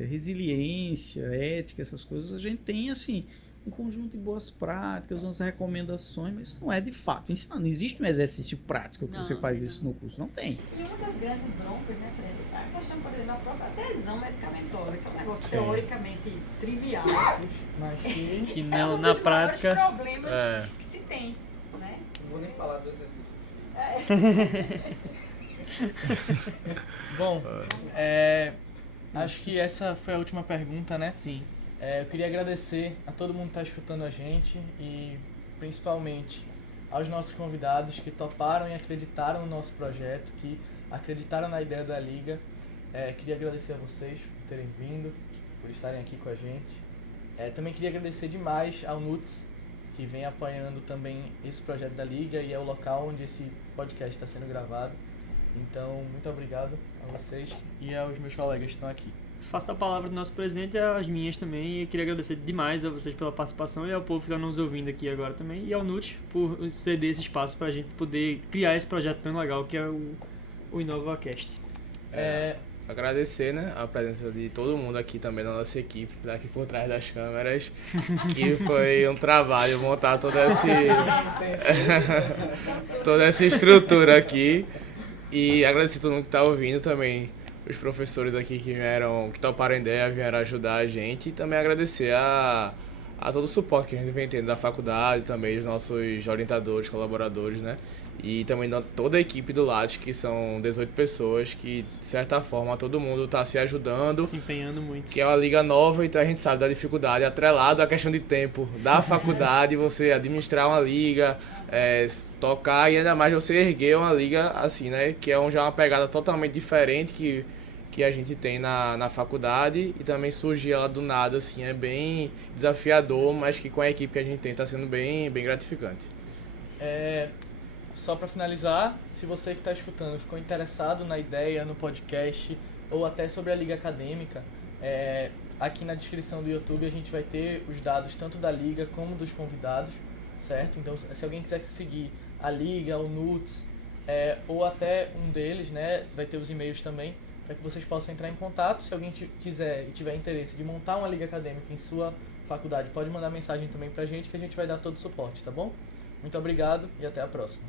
Resiliência, ética, essas coisas, a gente tem, assim, um conjunto de boas práticas, umas recomendações, mas isso não é de fato ensinado. Não existe um exercício prático que você faz isso no curso. Não tem. E uma das grandes broncas, né, Fred? A questão, por exemplo, a própria adesão medicamentosa, que é um negócio teoricamente trivial, Mas que não, na prática... É um dos maiores problemas que se tem, né? Não vou nem falar do exercício físico. Bom, acho que essa foi a última pergunta, né? Sim. Eu queria agradecer a todo mundo que está escutando a gente e principalmente aos nossos convidados que toparam e acreditaram no nosso projeto, que acreditaram na ideia da Liga. Queria agradecer a vocês por terem vindo, por estarem aqui com a gente. Também queria agradecer demais ao NUTS, que vem apoiando também esse projeto da Liga e é o local onde esse podcast está sendo gravado. Então, muito obrigado a vocês e aos meus colegas que estão aqui. Faço a palavra do nosso presidente e as minhas também. E queria agradecer demais a vocês pela participação e ao povo que está nos ouvindo aqui agora também. E ao NUT por ceder esse espaço para a gente poder criar esse projeto tão legal que é o InovaCast. Agradecer, né, a presença de todo mundo aqui também da nossa equipe, que está aqui por trás das câmeras. Que foi um trabalho montar toda essa estrutura aqui. E agradecer a todo mundo que está ouvindo também. Os professores aqui que toparam a ideia, vieram ajudar a gente. E também agradecer a todo o suporte que a gente vem tendo da faculdade, também os nossos orientadores, colaboradores, né? E também toda a equipe do Lattes, que são 18 pessoas, que de certa forma todo mundo está se ajudando. Se empenhando muito. Que é uma liga nova, então a gente sabe da dificuldade, atrelado à questão de tempo da faculdade, você administrar uma liga, tocar e ainda mais você erguer uma liga assim, né? Que é já uma pegada totalmente diferente que a gente tem na faculdade e também surge ela do nada, assim, é bem desafiador, mas que com a equipe que a gente tem está sendo bem gratificante. Só para finalizar, se você que está escutando ficou interessado na ideia, no podcast ou até sobre a Liga Acadêmica, aqui na descrição do YouTube a gente vai ter os dados tanto da Liga como dos convidados, certo? Então, se alguém quiser seguir a Liga, o NUTS, ou até um deles, né, vai ter os e-mails também, para que vocês possam entrar em contato. Se alguém quiser e tiver interesse de montar uma Liga Acadêmica em sua faculdade, pode mandar mensagem também para a gente que a gente vai dar todo o suporte, tá bom? Muito obrigado e até a próxima.